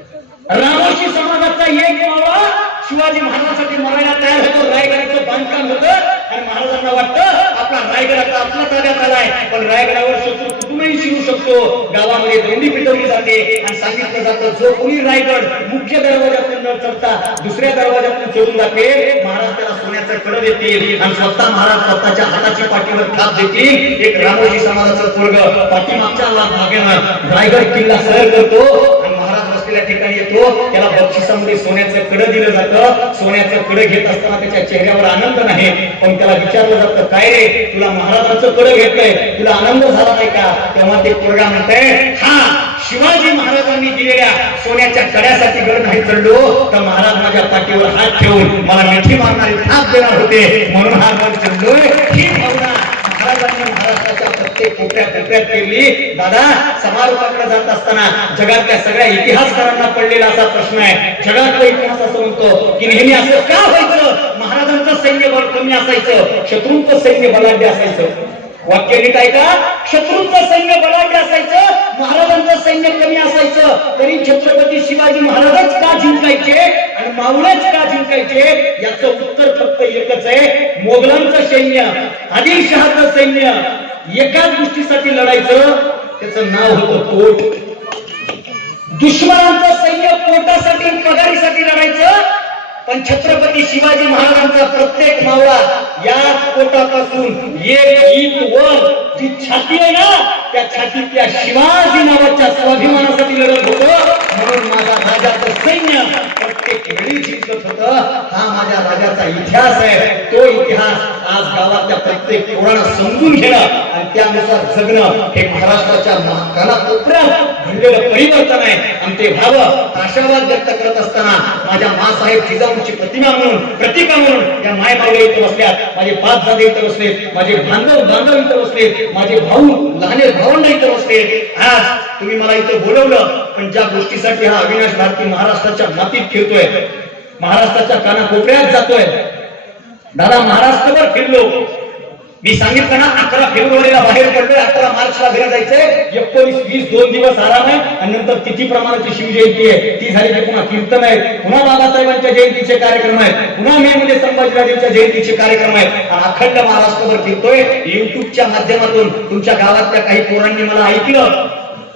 रामोशी समाजाचा एक मावळा शिवाजी महाराजांसाठी मरायला तयार होतो रायगडाचं बांधकाम होतं आणि महाराजांना वाटतं आपला रायगड आता आपल्या ताब्यात आलाय पण रायगडावर शत्रू कुठूनही शिरू शकतो गावामध्ये दोंडी पिटवली जाते आणि सांगितलं जातं जो कोणी रायगड मुख्य दरवाजातून न चढता दुसऱ्या दरवाजातून चढून जाते महाराज त्याला सोन्याचं कड देतील आणि स्वतः महाराज स्वतःच्या हाताची पाठीवर थाप देतील एक रामोजी समाजाचं पोरग पाठीमागच्या भागानं रायगड किल्ला सर करतो आणि महाराज बसलेल्या ठिकाणी येतो त्याला बक्षिसामध्ये सोन्याचं कड दिलं जातं सोन्याचं कड घेत असताना त्याच्या चेहऱ्यावर आनंद नाही पण त्याला विचारलं जातं काय रे तुला महाराजांचं कड घेतलंय तुला आनंद झाला नाही का तेव्हा ते पोरगा म्हणतंय हा शिवाजी महाराजांनी दिलेल्या सोन्याच्या कड्यासाठी गड नाही चढलो तर महाराज माझ्या पाठीवर हात ठेवून मला मिठी मारणारी थाप देणार होते, म्हणून हा गड चढलोय. ही भावना महाराजांनी महाराष्ट्राच्या प्रत्येक कोपऱ्यात केली. दादा, समारोपाकडे जात असताना जगातल्या सगळ्या इतिहासकारांना पडलेला असा प्रश्न आहे. जगातला इतिहास असं म्हणतो की नेहमी असं का व्हायचं, महाराजांचं सैन्य बळ कमी असायचं, शत्रूंचं सैन्य बलाढ्य असायचं. वाक्य नीट ऐका, शत्रूंचं सैन्य बलाढ्य असायचं, महाराजांचं सैन्य कमी असायचं, तरी छत्रपती शिवाजी महाराजच का जिंकायचे आणि मावळेच का जिंकायचे याचं उत्तर फक्त एकच आहे. मोगलांचं सैन्य, आदिलशहाचं सैन्य एकाच गोष्टीसाठी लढायचं, त्याचं नाव होतं पोट. दुश्मनांचं सैन्य पोटासाठी पगारीसाठी लढायचं, पण छत्रपती शिवाजी महाराजांचा प्रत्येक मावळा याच पोटापासून एक ईट वर जी छाती आहे ना, त्या छातीतल्या शिवाजी नावाच्या स्वाभिमानासाठी लढत होतं. म्हणून माझ्या राजाचं सैन्य प्रत्येक वेळी जिंकत होतं. हा माझ्या राजाचा इतिहास आहे. तो इतिहास आज गावातल्या प्रत्येक पोरांना समजून घेणं आणि त्यानुसार जगणं हे महाराष्ट्राच्या कानाकोपऱ्यात घडलेलं परिवर्तन आहे. आणि ते व्हावं आशावाद व्यक्त करत असताना माझ्या मासाहेब जिजाऊंची प्रतिमा म्हणून, प्रतिका म्हणून या मायमावळे इथं बसल्यात, माझे पाच दादे इथं बसलेत, माझे बांधव इथं बसलेत, माझे भाऊ लहाने भावंड इथं बसलेत. आज तुम्ही मला इथं बोलवलं, पण ज्या गोष्टीसाठी हा अविनाश भारती महाराष्ट्राच्या मातीत फिरतोय, महाराष्ट्राच्या कानाकोपऱ्यात जातोय. दादा, महाराष्ट्रभर फिरलो. मी सांगितलं ना 11 फेब्रुवारीला बाहेर पडलोय, 11 मार्चला घरी जायचंय, 19-20 2 दिवस आराम आहे आणि नंतर तिथी प्रमाणाची शिवजयंती आहे. ती झाली की पुन्हा कीर्तन आहे, पुन्हा बाबासाहेबांच्या जयंतीचे कार्यक्रम आहेत, पुन्हा मे मध्ये संभाजीराजेंच्या जयंतीचे कार्यक्रम आहेत. अखंड महाराष्ट्रभर फिरतोय. युट्यूबच्या माध्यमातून तुमच्या गावातल्या काही पोरांनी मला ऐकलं,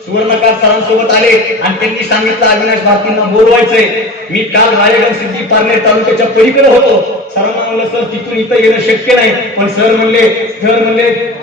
सुवर्णकार सरांसोबत आले आणि त्यांनी सांगितलं अविनाश भारतींना बोलवायचंय. मी काल रायगड सिद्धी पारनेर तालुक्याच्या पलीकडे होतो. सरांना म्हणलं सर तिथून इथं येणं शक्य नाही, पण सर म्हणले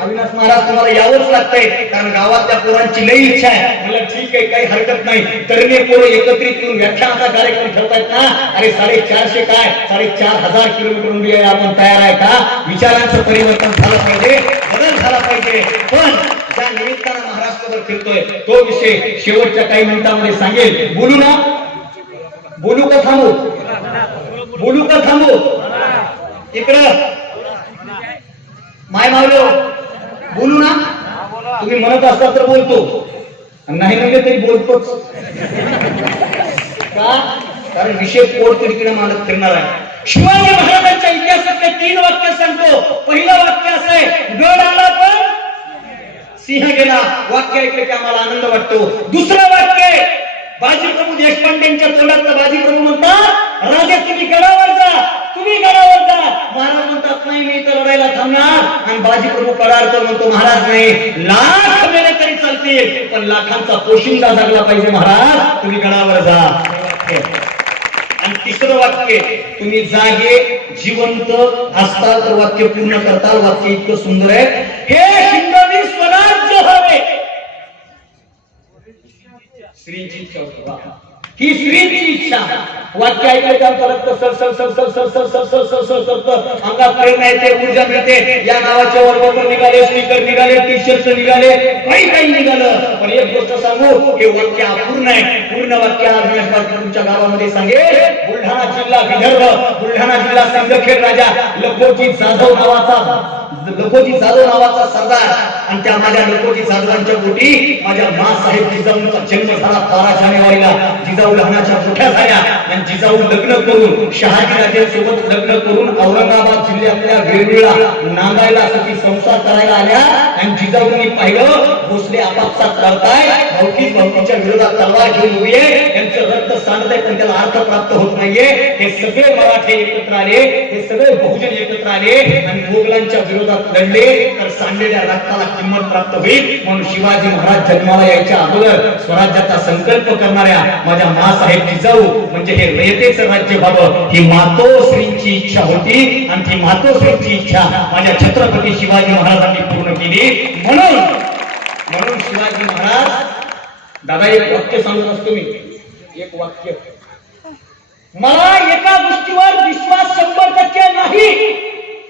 अविनाश महाराज तुम्हाला यावंच लागतंय, कारण गावातल्या पोरांची लई इच्छा आहे. म्हणलं ठीक आहे, काही हरकत नाही. तरुणी पोरं एकत्रित करून व्याख्यानाचा कार्यक्रम ठेवतायत ना, अरे 450 काय 4500 किलोमीटर आपण तयार आहे का? विचारांचं परिवर्तन झालं पाहिजे, बदल झाला पाहिजे. पण त्या निमित्तानं महाराष्ट्रभर फिरतोय तो विषय शेवटच्या काही मिनिटांमध्ये सांगेल. बोलू ना? बोलू का थांबू? बोलू का थांबू? इकडं माय मावलो, बोलू ना? तुम्ही म्हणत असता तर बोलतो, नाही म्हणजे तरी बोलतोच का? कारण विषय पोट तिकडे मानत फिरणार आहे. शिवाजी महाराजांच्या इतिहासातले 3 वाक्य सांगतो. पहिलं वाक्य असं आहे, गड आला पण सिंह गेला. वाक्य ऐकलं की आम्हाला आनंद वाटतो. दुसरं वाक्य बाजीप्रभू देशपांडेंच्या तोंडातलं. बाजीप्रभू म्हणतात राजे तुम्ही गडावर जा, तुम्ही गडावर जा. महाराज म्हणतात नाही, मी इथं लढायला थांबणार. आणि बाजीप्रभू कडार म्हणतो महाराज नाही, लाख मेले तरी चालतील, पण लाखांचा पोशिंदा जगला पाहिजे महाराज, तुम्ही गडावर जा. आणि तिसरं वाक्य, तुम्ही जागे जिवंत असताल तर वाक्य पूर्ण करताल. वाक्य इतकं सुंदर आहे, हे हिंदवी स्वराज्य हवे, श्रींची इच्छा, ही श्रींची इच्छा. वाक्य ऐकायचं अंगात प्रेरणा येते, ऊर्जा मिळते. या नावाचे वर्ग निघाले, स्पीकर निघाले, टी शर्ट निघाले, काही निघालं, पण एक गोष्ट सांगू, हे वाक्य अपूर्ण आहे. पूर्ण वाक्य तुमच्या गावामध्ये सांगेल. बुलढाणा जिल्हा विदर्भ, बुलढाणा जिल्हा सिंदखेड राजा लखोजी जाधव नावाचा सरदार, आणि त्या माझ्या लखोजी जाधवांच्या पोटी माझ्या मासाहेब जिजाऊंचा जन्म झाला. 12 जानेवारीला जिजाऊ लहानाच्या मोठ्या झाल्या आणि जिजाऊ लग्न करून शहाजी राजेंसोबत लग्न करून औरंगाबाद जिल्ह्यातल्या वेळवीला नांदायला साठी संसार करायला आल्या. आणि जिजाऊंनी पाहिलं भोसले आपापसात लढताय, भाऊकीच्या विरोधात तलवार घेऊन उभी आहे, त्यांचं रक्त सांडतंय पण त्याला अर्थ प्राप्त होत नाहीये. हे सगळे मराठे एकत्र आले, हे सगळे बहुजन एकत्र आले आणि मोगलांच्या विरोधात लढले, तर सांडलेल्या रक्ताला किंमत प्राप्त होईल. म्हणून शिवाजी महाराज जन्माला यायच्या अगोदर स्वराज्याचा संकल्प करणाऱ्या माझ्या मासाहेब जिजाऊ म्हणजे हे रयतेचं राज्य व्हावं ही मातोश्रींची इच्छा होती. आणि ती मातोश्रींची इच्छा माझ्या छत्रपती शिवाजी महाराजांनी पूर्ण केली. म्हणून शिवाजी महाराज, दादा एक वाक्य सांगत असतो मी, एक वाक्य, मला एका गोष्टीवर विश्वास 100% नाही.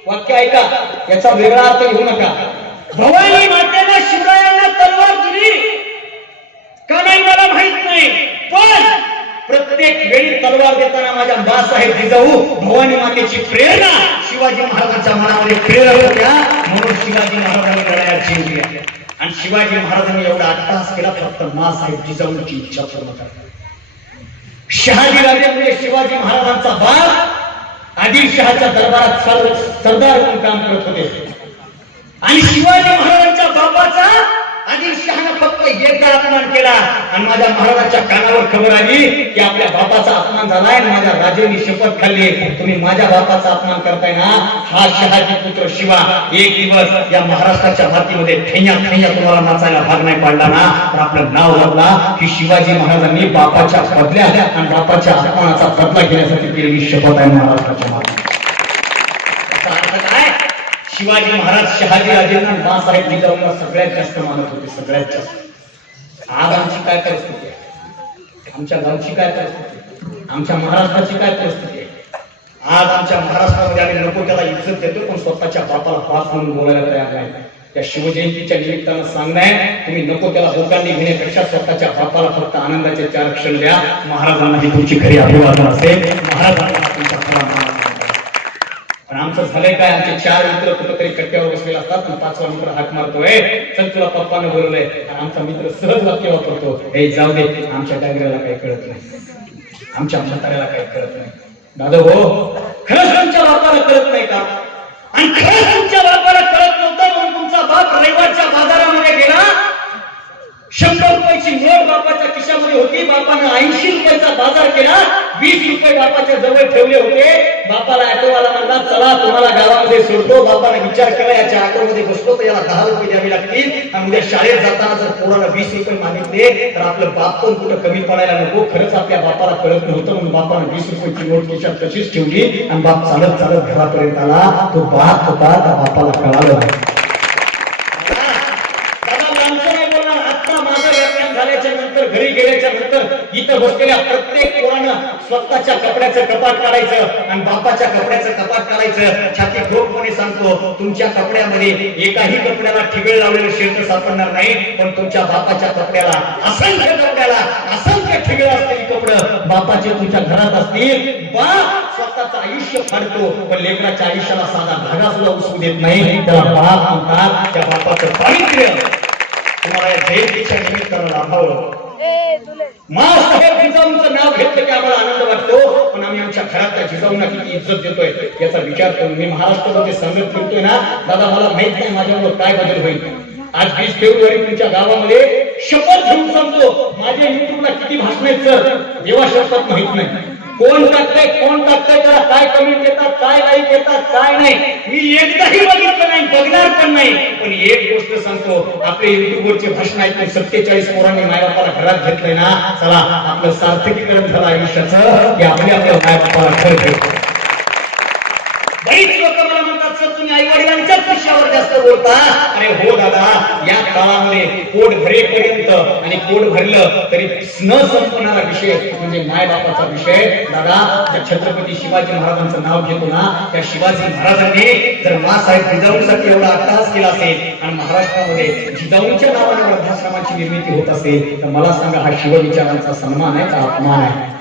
वाक्य ऐका, याचा वेगळा अर्थ घेऊ नका. भवानी मातेने शिवरायांना तलवार दिली का नाही मला प्रत्येक वेळी तलवार देताना माझ्या बाळासाहेब जिजाऊ भवानी मातेची प्रेरणा शिवाजी महाराजांच्या मनामध्ये प्रेरक होत्या, म्हणून शिवाजी महाराजांनी लढाया जिंकल्या. आणि शिवाजी महाराजांनी एवढा अट्टहास केला फक्त मासाहेब जिजाऊंची इच्छा पूर्ण करण्यासाठी. शहाजी राजे म्हणजे शिवाजी महाराजांचा बाप आदिलशहाच्या दरबारात सरदार म्हणून काम करत होते. आणि शिवाजी महाराजांच्या बापाचा आदिलशहानं फक्त एकदा अपमान केला आणि माझ्या महाराजांच्या कानावर खबर आली की आपल्या बापाचा अपमान झालाय आणि माझ्या राजेंनी शपथ खाल्ली, तुम्ही माझ्या बापाचा अपमान करताय ना, हा शहाजी पुत्र शिवा एक दिवस या महाराष्ट्राच्या मातीमध्ये ठेंया तुम्हाला नाचायला भाग नाही पाडला ना, तर आपलं नाव बदला की शिवाजी महाराजांनी बापाच्या बदल्या आणि बापाच्या अपमानाचा बदला घेण्यासाठी केलेली शपथ आहे महाराष्ट्राच्या मातीत. याचा अर्थ काय? शिवाजी महाराज शहाजी राजेंना बाळासाहेब जिजाऊंना सगळ्यात जास्त मानत होते, सगळ्यात जास्त. आज आमची काय परिस्थिती आहे, आमच्या गावची काय परिस्थिती आहे, आमच्या महाराष्ट्राची काय परिस्थिती आहे? आज आमच्या महाराष्ट्रामध्ये आम्ही नको त्याला इज्जत देतो, पण स्वतःच्या बापाला बाप म्हणून बोलायला तयार नाही. त्या शिवजयंतीच्या निमित्तानं सांगणं, तुम्ही नको त्याला होकांनी घेण्यापेक्षा स्वतःच्या बापाला फक्त आनंदाचे 4 क्षण द्या. महाराजांना ही तुमची खरी अभिवादन असेल, महाराजांना तुमचा खरा मान. पण आमचं झालंय काय, आमचे 4 मित्र कुठेतरी कट्ट्यावर बसलेला असतात, पण 5वा मित्र हाक मारतोय, चल तुला पप्पानं बोलवलंय, आणि आमचा मित्र सहज वाक्य वापरतो, हे जाऊ दे, आमच्या डांगऱ्याला काही कळत नाही, आमच्या म्हाताऱ्याला काही कळत नाही. दादा हो, खरंच तुमच्या बापाला कळत नाही का? आणि खरंच तुमच्या बापाला कळत नव्हतं म्हणून तुमचा बाप रविवारच्या बाजारामध्ये गेला, 100 रुपयाची नोट बापाच्या खिशामध्ये होती, बापानं 80 रुपयाचा बाजार केला, 20 रुपये बापाच्या जवळ ठेवले होते. बापाला ऑटोवाला म्हणला, चला तुम्हाला गावामध्ये सोडतो. बापाने विचार केला, याच्या ऑटोमध्ये बसलो तर याला 10 रुपये द्यावे लागतील, आणि उद्या शाळेत जाताना जर पोराला 20 रुपये मागितले तर आपलं बाप पण कुठं कमी पडायला नको. खरंच आपल्या बापाला कळत नव्हतं म्हणून बापाने 20 रुपयाची नोट खिशात तशीच ठेवली, आणि बाप चालत चालत घरापर्यंत आला. तो बाप होता, त्या बापाला कळालं. घरी गेल्याच्या नंतर इथं बसलेल्या प्रत्येक पोरानं स्वतःच्या कपड्याचं कपाट काढायचं आणि बापाच्या कपड्याचं कपाट काढायचं. छाती ठोकपणे सांगतो, तुमच्या कपड्यामध्ये एकाही कपड्याला ठिगळ लावलेलं शेत सापडणार नाही, पण तुमच्या बापाच्या कपड्याला असंख्य ठिगळ असलेली कपडं बापाचे तुमच्या घरात असतील. बाप स्वतःचं आयुष्य फाडतो, पण लेकराच्या आयुष्याला साधा धागा सुद्धा उसू देत नाही. त्याला बाप म्हणतात. त्या बापाचं पावित्र्य तुम्हाला या जयंतीच्या निमित्तानं लाभावं. मासाहेब जिजाऊंचं नाव घेतलं की आम्हाला आनंद वाटतो, पण आम्ही आमच्या घरातल्या जिजाऊंना किती इज्जत देतोय याचा विचार करून मी महाराष्ट्रामध्ये संगत फिरतोय ना दादा, मला माहित नाही माझ्यावर काय बदल होईल. आज 20 फेब्रुवारी तुमच्या गावामध्ये शपथ घेऊन सांगतो, माझ्या युट्यूबला किती भाषण आहेत सर, देवा शपथ माहित नाही. कोण टाकतंय त्याला काय कमेंट येतात, काय लाईक येतात, काय नाही, मी एकदाही बघितलं नाही, बघणार पण नाही. पण एक गोष्ट सांगतो, आपले युट्यूबवरचे भाषण ऐकून 47 पोरांनी मायबापाला घरात घेतलंय ना, चला आपलं सार्थकीकरण झालं आयुष्याचं, की आपल्या मायबापाला घर भेटतो. बरीच लोक मला म्हणतात, सर तुम्ही आई वडिलांच्याच विषयावर जास्त बोलता. अरे हो दादा, या काळामध्ये पोट भरेपर्यंत आणि पोट भरलं तरी न संपणारा विषय म्हणजे माय बापाचा विषय. दादा, त्या छत्रपती शिवाजी महाराजांचं नाव घेतो ना, त्या शिवाजी महाराजांनी जर मासाहेब जिजाऊंसाठी एवढा अट्टहास केला असेल आणि महाराष्ट्रामध्ये जिजाऊंच्या नावाने वृद्धाश्रमाची निर्मिती होत असेल, तर मला सांगा, हा शिवविचारांचा सन्मान आहे का अपमान आहे?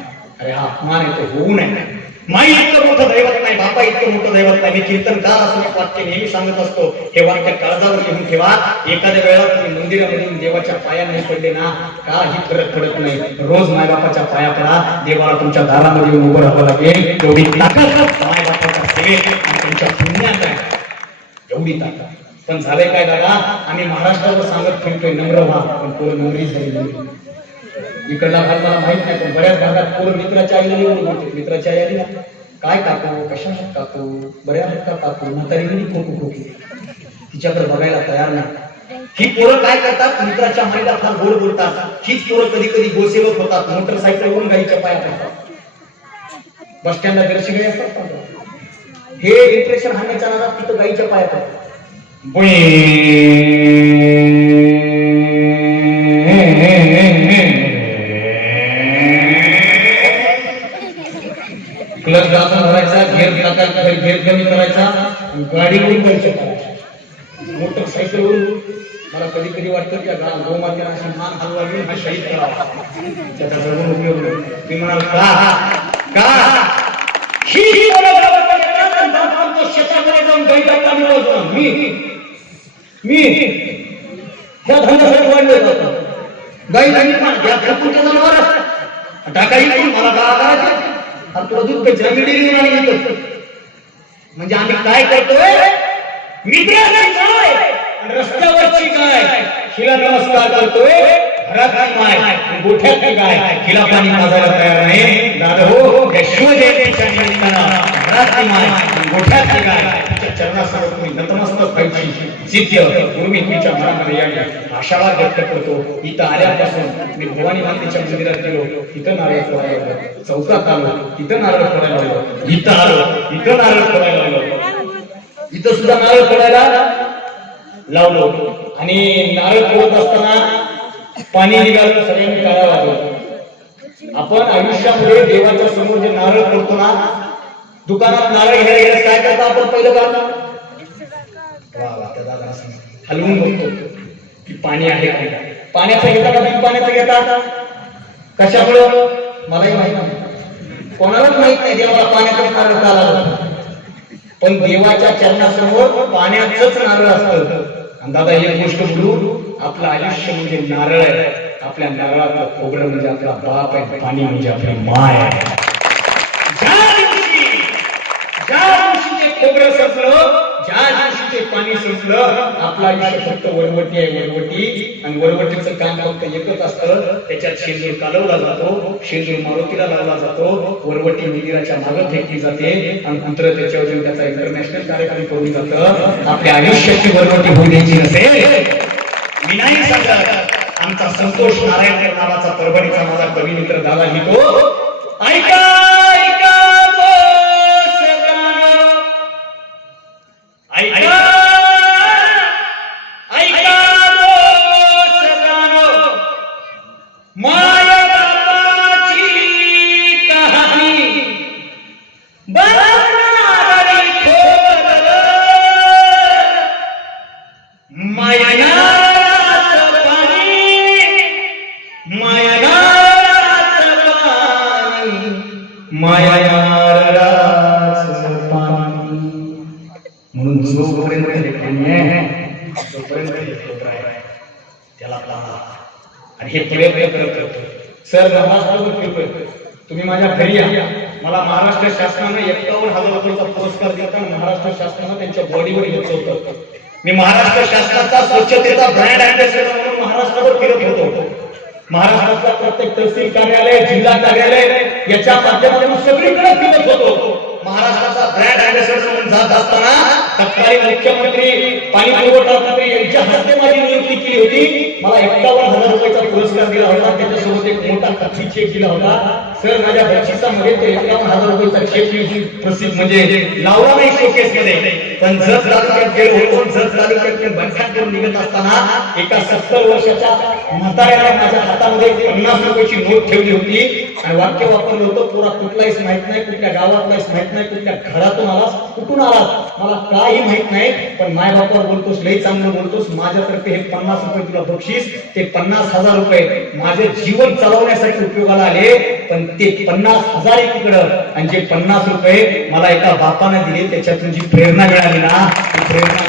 अरे हा अपमान आहे, तो होऊ नये. माई इतकं मोठं दैवत नाही, बापा इतकं मोठं दैवत नाही. मी कीर्तनकार असून एक वाक्य नेहमी सांगत असतो, हे वाक्य काळजावर लिहून ठेवा. एखाद्या वेळेला तुम्ही मंदिरामध्ये देवाच्या पाया नाही पडले ना, काही फरक पडत नाही. रोज मायबापाच्या पाया पडा, देवाला तुमच्या दारामध्ये येऊन उभं राहावं लागेल. एवढी ताकद मायबापाच्या सेवेत आणि तुमच्या पुण्यात आहे, एवढी ताकद. पण झालंय काय दादा, आम्ही महाराष्ट्रावर सांगत फिरतोय नम्र व्हा, पण पोर नम्री झाली. इकडला भाग मला माहित नाही, पण बऱ्याच भागात पोर मित्राच्या आईला निवडून म्हणते, मित्राच्या आई आली ना, काय काकू, कशाला काकू, बऱ्या आहेत का काकू, म्हातारी गेली खोकू खोकी, तिच्याकडे बघायला तयार नाही. ही पोरं काय करतात, मित्राच्या माईला फार गोड बोलतात. हीच पोरं कधी कधी गोसेवक होतात, मोटरसायकलवरून गाईच्या पाया पडतात, बस स्टँडला दर्शी गाई असतात. हे इम्प्रेशन हाणण्याच्या नादात तिथं गाईच्या पाया पडतात. क्लच दाबून धरायचा, घेर कमी करायचा, गाडी उडवायची, मोटरसायकलवरून मला कधी कधी वाटतं की गोमातेला अशी मान हलवावी, हा शहीद करावा, त्याचा जगून उपयोग नाही. मी म्हणाल का ही शेतामध्ये जाऊन गाई पाणी वाजवतो मी ह्या धंद्यासाठी वाढले जातो. गाई आणि पण घ्या फेकून त्या जनावर टाका इकडून मला गाळा करायचा आणि तुला दूध काही जमिनी देऊन आणि येतो. म्हणजे आम्ही काय करतोय, मित्राची गाय रस्त्यावरची गाय हिला नमस्कार करतोय, घरातली माय गोठ्यातली गाय हिला पाणी पाजायला तयार नाही. दादा हो, या शिवजयंतीच्या निमित्तानं घरातली माय गोठ्यातली गाय तिच्या चरणासमोर तुम्ही नतमस्तक व्हायची जिद्द गुरुमित्रीच्या मनामध्ये यावी आशावा व्यक्त करतो. इथं आल्यापासून मी भवानी मातेच्या मंदिरात गेलो, तिथं नारळ फोडायला लागलो, चौकात आलो तिथं नारळ फोडायला लागलो, इथं आलो इथं नारळ फोडायला लागलो, इथं सुद्धा नारळ फोडायला लावलो. आणि नारळ फोडत असताना पाणी निघालं, सगळ्यांनी टाळा वाजवला. आपण आयुष्यामध्ये देवाच्या समोर जे नारळ फोडतो ना, दुकानात नारळ घ्यायला गेलं काय करता आपण, पहिलं करता हलवून बघतो की पाणी आहे का. पाण्याचं घेता का बिन पाण्याचं घेता, कशामुळं मलाही माहित नाही, कोणालाच माहित नाही देवाला पाण्याचं नारळ का लागलं, पण देवाच्या चरणासमोर पाण्याचंच नारळ असतं. आणि दादा एक गोष्ट बोलू, आपलं आयुष्य म्हणजे नारळ आहे, आपल्या नारळाचं खोबरं म्हणजे आपला बाप आहे, पाणी म्हणजे आपली माय आहे. ज्या दिवशी ते खोबरं संपलं, ज्या दिवशी ते पाणी संपलं, आपलं आयुष्य फक्त वरवटी आहे, वरवटी. आणि वरवटीचं काम फक्त एकच असतं, त्याच्यात शेंदूर कालवला जातो, शेंदूर मारुतीला लावला जातो, वरवटी मंदिराच्या मागं फेकली जाते आणि नंतर त्याच्यावर त्याचा इंटरनॅशनल कार्यक्रम करून जातं. आपल्या आयुष्याची वरवटी होऊ द्यायची नसेल, मी नाही सांगत. आमचा संतोष नारायण नावाचा परभणीचा माझा कवी मित्र दादा लिहितो, ऐका ऐका ऐका माया बाबाची कहाणी बनणारी खोल मायनाचं पाणी मायनाचं पाणी मायनाचं पाणी. म्हणून जोपर्यंत त्याला पाहा. आणि हे प्रयत्न करत सर महाराष्ट्रावर फिरतोय, तुम्ही माझ्या घरी या. मला महाराष्ट्र शासनाने 51,000 रुपयाचा पुरस्कार दिला, महाराष्ट्र शासनाने त्यांच्या बॉडीवर घेतलं होतं. मी महाराष्ट्र शासनाचा स्वच्छतेचा ब्रँड अँबॅसेडर म्हणून महाराष्ट्रावर फिरत होतो. महाराष्ट्रातल्या प्रत्येक तहसील कार्यालय, जिल्हा कार्यालय याच्या माध्यमातून सगळीकडे फिरत होतो. महाराष्ट्राचा ब्रँड अँबॅसेडर म्हणून जात असताना तत्कालीन मुख्यमंत्री पाणी पुरवठा मंत्री यांच्या हस्ते माझी नियुक्ती केली होती. मला 51,000 रुपयाचा पुरस्कार दिला होता, त्याच्यासोबत एक मोठा कथी चेक दिला होता. सर माझ्या बक्षिसामध्ये ते 51,000 रुपयाचा चेक प्रसिद्ध म्हणजे लावला नाही शोकेस मध्ये, पण जत तालुक्यात गेलो होतो. जत तालुक्यात बंधन करून निघत असताना एका 70 वर्षाच्या म्हाताऱ्याने माझ्या हातामध्ये 50 रुपयाची नोट ठेवली होती आणि वाक्य वापरलं होतं, पुरा कुठलाहीच माहित नाही, कुठल्या गावातलाच माहित नाही, कुठल्या घरातून आलास, कुठून आलास मला काही माहित नाही, पण माय बापावर बोलतोस, लई चांगलं बोलतोस, माझ्यातर्फे हे 50 रुपये तुला बक्षीस. ते 50,000 रुपये माझे जीवन चालवण्यासाठी उपयोगाला आले, पण ते 50,000 एकीकडं आणि जे 50 रुपये मला एका बापाने दिले, त्याच्यातून जी प्रेरणा मिळाली ना, ती प्रेरणा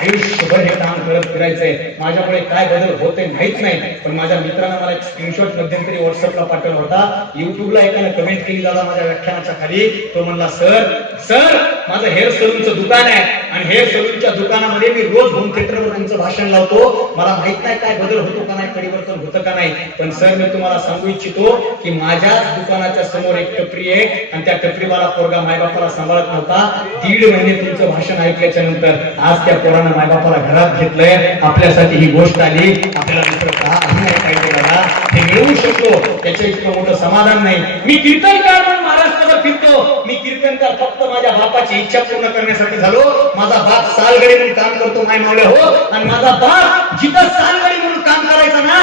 आयुष्यभर हे काम करत फिरायचंय. माझ्यामुळे काय बदल होते माहित नाही, पण माझ्या मित्रांना मला एक स्क्रीनशॉट मध्यंतरी व्हॉट्सअपला पाठवला होता. युट्यूबला एकाने कमेंट केली दादा माझ्या व्याख्यानाच्या खाली, तो म्हणला सर माझं हेअर सलूनचं दुकान आहे आणि हेअर सलूनच्या दुकानामध्ये मी रोज होम थिएटरवर तुमचं भाषण लावतो. मला माहित नाही काय बदल होतो का नाही, परिवर्तन होतं का नाही, पण सर मी तुम्हाला सांगू इच्छितो की माझ्या दुकानाच्या समोर एक टपरी आहे आणि त्या टपरीवाला पोरगा मायबापाला सांभाळत नव्हता. 1.5 महिने तुमचं भाषण ऐकल्याच्या नंतर आज त्या पोरानं मायबापाला घरात घेतलंय. आपल्यासाठी ही गोष्ट आली, आपल्याला दुसरं काही नाही पाहिजे दादा, हे मिळवू शकतो, त्याच्या इतकं मोठं समाधान नाही. मी कीर्तनकार म्हणून महाराष्ट्रावर फिरतो, मी कीर्तनकार फक्त माझ्या बापाची इच्छा पूर्ण करण्यासाठी झालो. माझा बाप सालगडी म्हणून काम करतो माय मावल्या हो, आणि माझा बाप जिथं सालगडी म्हणून काम करायचं ना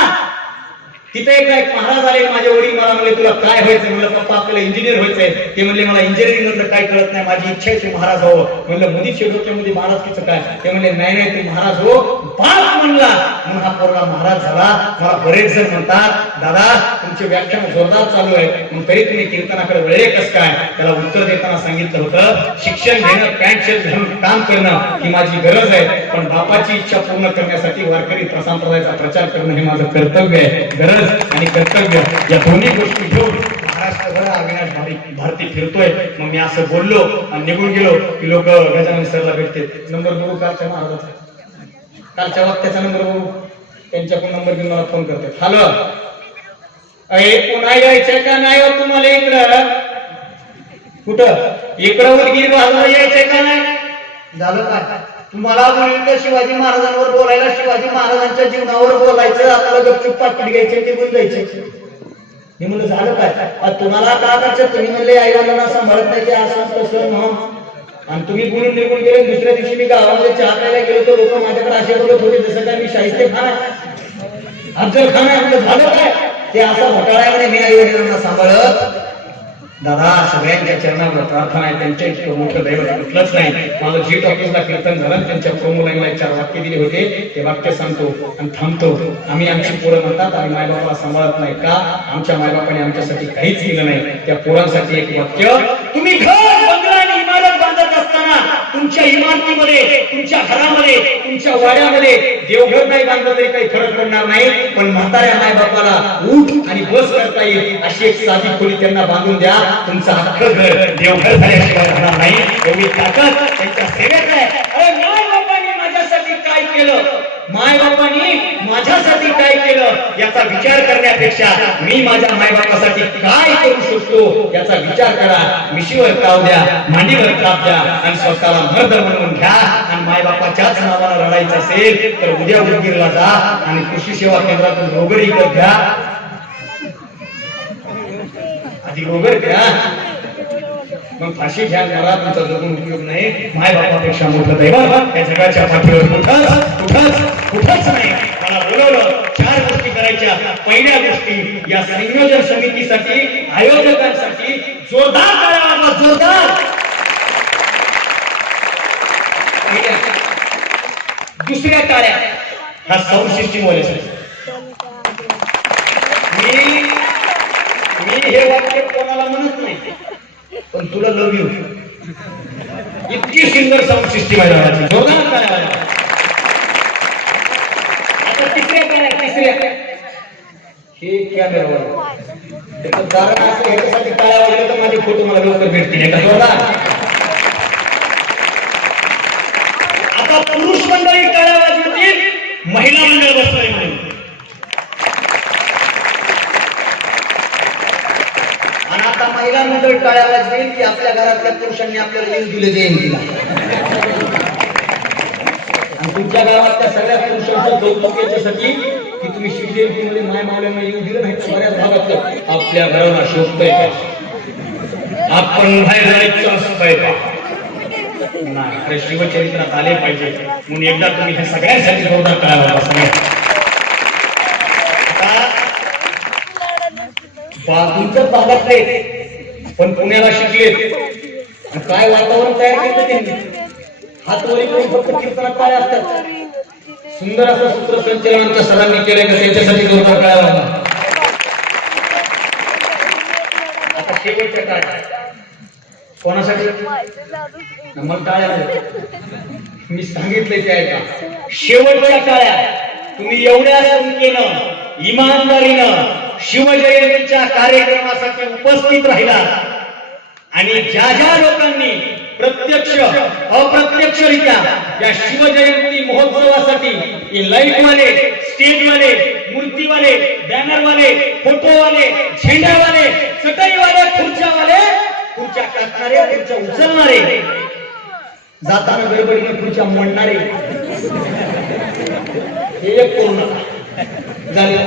तिथे एक महाराज आले, माझे वडील मला म्हणले तुला काय व्हायचं? म्हणलं पप्पा आपल्याला इंजिनियर व्हायचंय. ते म्हणले मला इंजिनिअरिंग मधलं काय कळत नाही, माझी इच्छा आहे तू महाराज हो. म्हणलं मुलीच्या डोक्यामध्ये महाराजकीचं काय? ते म्हणले नाही नाही तू महाराज हो. बाप म्हणला म्हणून हा पोरगा महाराज झाला. मला बरेच जण म्हणतात दादा तुमचे व्याख्यान जोरदार चालू आहे, मग तरी तुम्ही कीर्तनाकडे वळले कस काय? त्याला उत्तर देताना सांगितलं होतं शिक्षण घेणं, पॅन्ट शर्ट घालून काम करणं ही माझी गरज आहे, पण बापाची इच्छा पूर्ण करण्यासाठी वारकरी संप्रदायाचा प्रचार करणं हे माझं कर्तव्य आहे. गरज आणि कर्तव्य या दोन्ही गोष्टी घेऊन महाराष्ट्रभर अविनाश भारती फिरतोय. मग मी असं बोललो आणि निघून गेलो की लोक गजानन सरला भेटते. नंबर बघू कालच्या महाराजाचा, कालच्या वाक्याचा नंबर बघू, त्यांच्याकडून नंबर घेऊन मला फोन करते. हॅलो अरे पुन्हा यायचं का नाही हो तुम्हाला इकडं? कुठं इकडं उदगीर बाजूला यायचंय का नाही? झालं काय? तुम्हाला बोललं शिवाजी महाराजांवर बोलायला, शिवाजी महाराजांच्या जीवनावर बोलायचं, आपल्याला गपचूप पाकिट घ्यायचे निघून जायचे. मी म्हणलं झालं काय? तुम्हाला का करायचं? तुम्ही म्हणले आई वडिलांना सांभाळत नाही, ते असं तसं म्हणून, आणि तुम्ही बोलून निघून गेले. दुसऱ्या दिवशी मी गावामध्ये चहा प्यायला गेलो तर लोक माझ्याकडे असे बघत होते जसं काय मी शाहिस्ते खान आहे, अफजल खान आहे. आपलं झालं काय? ते असा घोटाळ्यामध्ये मी आई वडिलांना सांभाळत. दादा सगळ्यांच्या चरणावर प्रार्थना आहे, त्यांच्या इतकं मोठं दैवत कुठलंच नाही. माझं जी टॉकीजला कीर्तन झालं त्यांच्या प्रोमुलाईला 4 वाक्य दिले होते, ते वाक्य सांगतो आणि थांबतो. आम्ही आमची पोरं म्हणतात आम्ही मायबापाला सांभाळत नाही का? आमच्या मायबापाने आमच्यासाठी काहीच केलं नाही. त्या पोरांसाठी एक वाक्य, तुम्ही घर बंगला आणि इमारत बांधत असताना तुमच्या इमारतीमध्ये, तुमच्या घरामध्ये, तुमच्या वाड्यामध्ये देवघर नाही बांधलं तरी काही फरक पडणार नाही, पण म्हाताऱ्या मायबापाला उठ आणि बस करता येईल अशी एक साधी खोली त्यांना बांधून द्या. तुमचं अख्खं घर देवघर झाल्याशिवाय राहणार नाही. एवढी ताकद त्यांच्या सेवेत आहे. अरे मायबापांनी माझ्यासाठी काय केलं, मायबापांनी माझ्यासाठी काय केलं याचा विचार करण्यापेक्षा मी माझ्या मायबापासाठी काय करू शकतो याचा विचार करा. मिशीवर ताव द्या, मांडीवर ताप द्या आणि स्वतःला मर्द म्हणून घ्या. आणि मायबापाच्याच नावाला लढायचं असेल तर उद्या उदगीरला जा आणि कृषी सेवा केंद्रातून रोगड विकत घ्या. आधी रोगड घ्या, मग फाशी घ्या. मला तुमचा जगून उपयोग नाही. मायबापापेक्षा मोठं दैवत या जगाच्या पाठीवर कुठंच नाही. मला बोलवलं, 4 गोष्टी करायच्या. पहिल्या गोष्टी या संयोजन समितीसाठी, आयोजकांसाठी जोरदार टाळ्या वाजवा, जोरदार. दुसऱ्या टाळ्या ह्या साऊंड सिस्टीम वाल्यासाठी. मी हे वाक्य कोणाला म्हणत नाही, पण तुला लव यू. इतकी सुंदर साऊंड सिस्टीम आहे गावाची. जोरदार टाळ्या वाजवा. आता तिसऱ्या हे कॅमेरावर त्याचं कारण असं ह्याच्यासाठी टाळ्या वाजल्या तर माझे फोटो मला लवकर भेटतील. एका जोरदार. आता पुरुष मंडळी टाळ्या वाजवतील, महिला मंडळ बसलंय म्हणून. आणि आता महिला मंडळ टाळ्या वाजवेल की आपल्या घरातल्या पुरुषांनी आपल्याला येऊन दिले जयंतीला. आणि तुमच्या गावातल्या सगळ्या पुरुषांचं कौतुक याच्यासाठी की तुम्ही शिवजयंतीमध्ये माय मावल्यांना येऊन दिलं नाही. तर बऱ्याच भागातलं आपल्या घराला शोधतोय का, आपण बाहेर जायचं असतंय का नाही. अरे शिवचरित्रात आले पाहिजे म्हणून एकदा तुम्ही हे सगळ्यांसाठी जोरदार करायला बसले. तुमचं भागातले पण पुण्याला शिकले, काय वातावरण तयार केलं त्यांनी. हातवरी करून फक्त कीर्तनात काय असतात. सुंदर असं सूत्रसंचलन आमच्या सरांनी केलंय का त्याच्यासाठी जोरदार करायला हवा. आता शेवटच्या काय कोणासाठी मग टाळ्या मी सांगितले ते ऐका. शेवटच्या टाळ्या तुम्ही एवढ्या संख्येनं इमानदारीनं शिवजयंतीच्या कार्यक्रमासाठी उपस्थित राहिला आणि ज्या ज्या लोकांनी प्रत्यक्ष अप्रत्यक्षरित्या या शिवजयंती महोत्सवासाठी लाईटवाले, स्टेजवाले, मूर्तीवाले, बॅनरवाले, फोटोवाले, झेंडावाले, चटईवाले, खुर्च्यावाले, खुर्च्या काढणारे, खुर्च्या उचलणारे, जाताना गडबडीने खुर्च्या मोडणारे, हे एक पूर्ण झालं.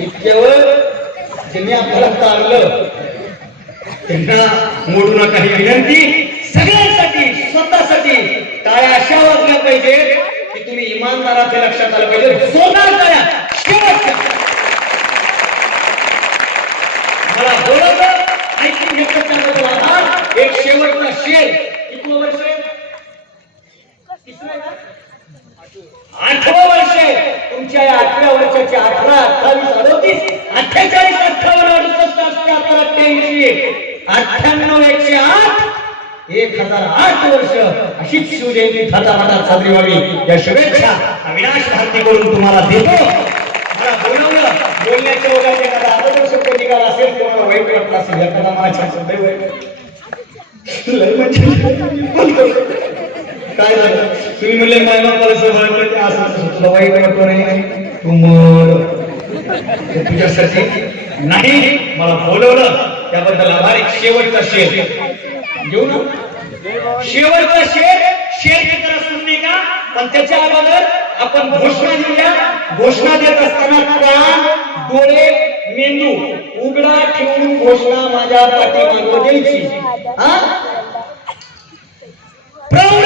इतक्यावर ज्यांनी आपल्याला तारलं त्यांना मोडू नका ही विनंती. सगळ्यांसाठी, स्वतःसाठी टाळ्या अशा वाजल्या पाहिजे की तुम्ही इमानदाराचे लक्षात आलं पाहिजे. जोरदार टाळ्या. शेवटचा मला बोलवलं ऐकून घेतलं त्याबद्दल आभार. एक शेवटचा शेर. किती वर्ष? तिसरं आहे ना? 8वं वर्ष आहे तुमच्या या 8व्या वर्षाचे. 18, 28, 38, 48, 58, 68, 88, 98, 108, 1008 वर्ष अशीच शिवजयंती थाटामाटात साजरी व्हावी या शुभेच्छा अविनाश भारतीकडून तुम्हाला देतो. मला बोलवलं, बोलण्याच्या ओघात एखादा अगोदर शब्द निघाला असेल कोणाला वाईट वाटलं असेल, एखादा माझ्या शब्द लय म्हणजे काय झालं तुम्ही म्हणले मायमा मला सगळं असं तुला वाईट वाटतो नाही तू तुझ्यासाठी नाही मला बोलवलं त्याबद्दल आभार. एक शेवटचा शेर घेऊ ना. शेवटचा शेर जरा सुनणे का पण त्याच्या अगोदर आपण घोषणा देऊया. घोषणा देत असताना कान डोळे मेंदू उघडा ठेवून घोषणा माझ्या पाठीमागं द्यायची. हा प्रौढ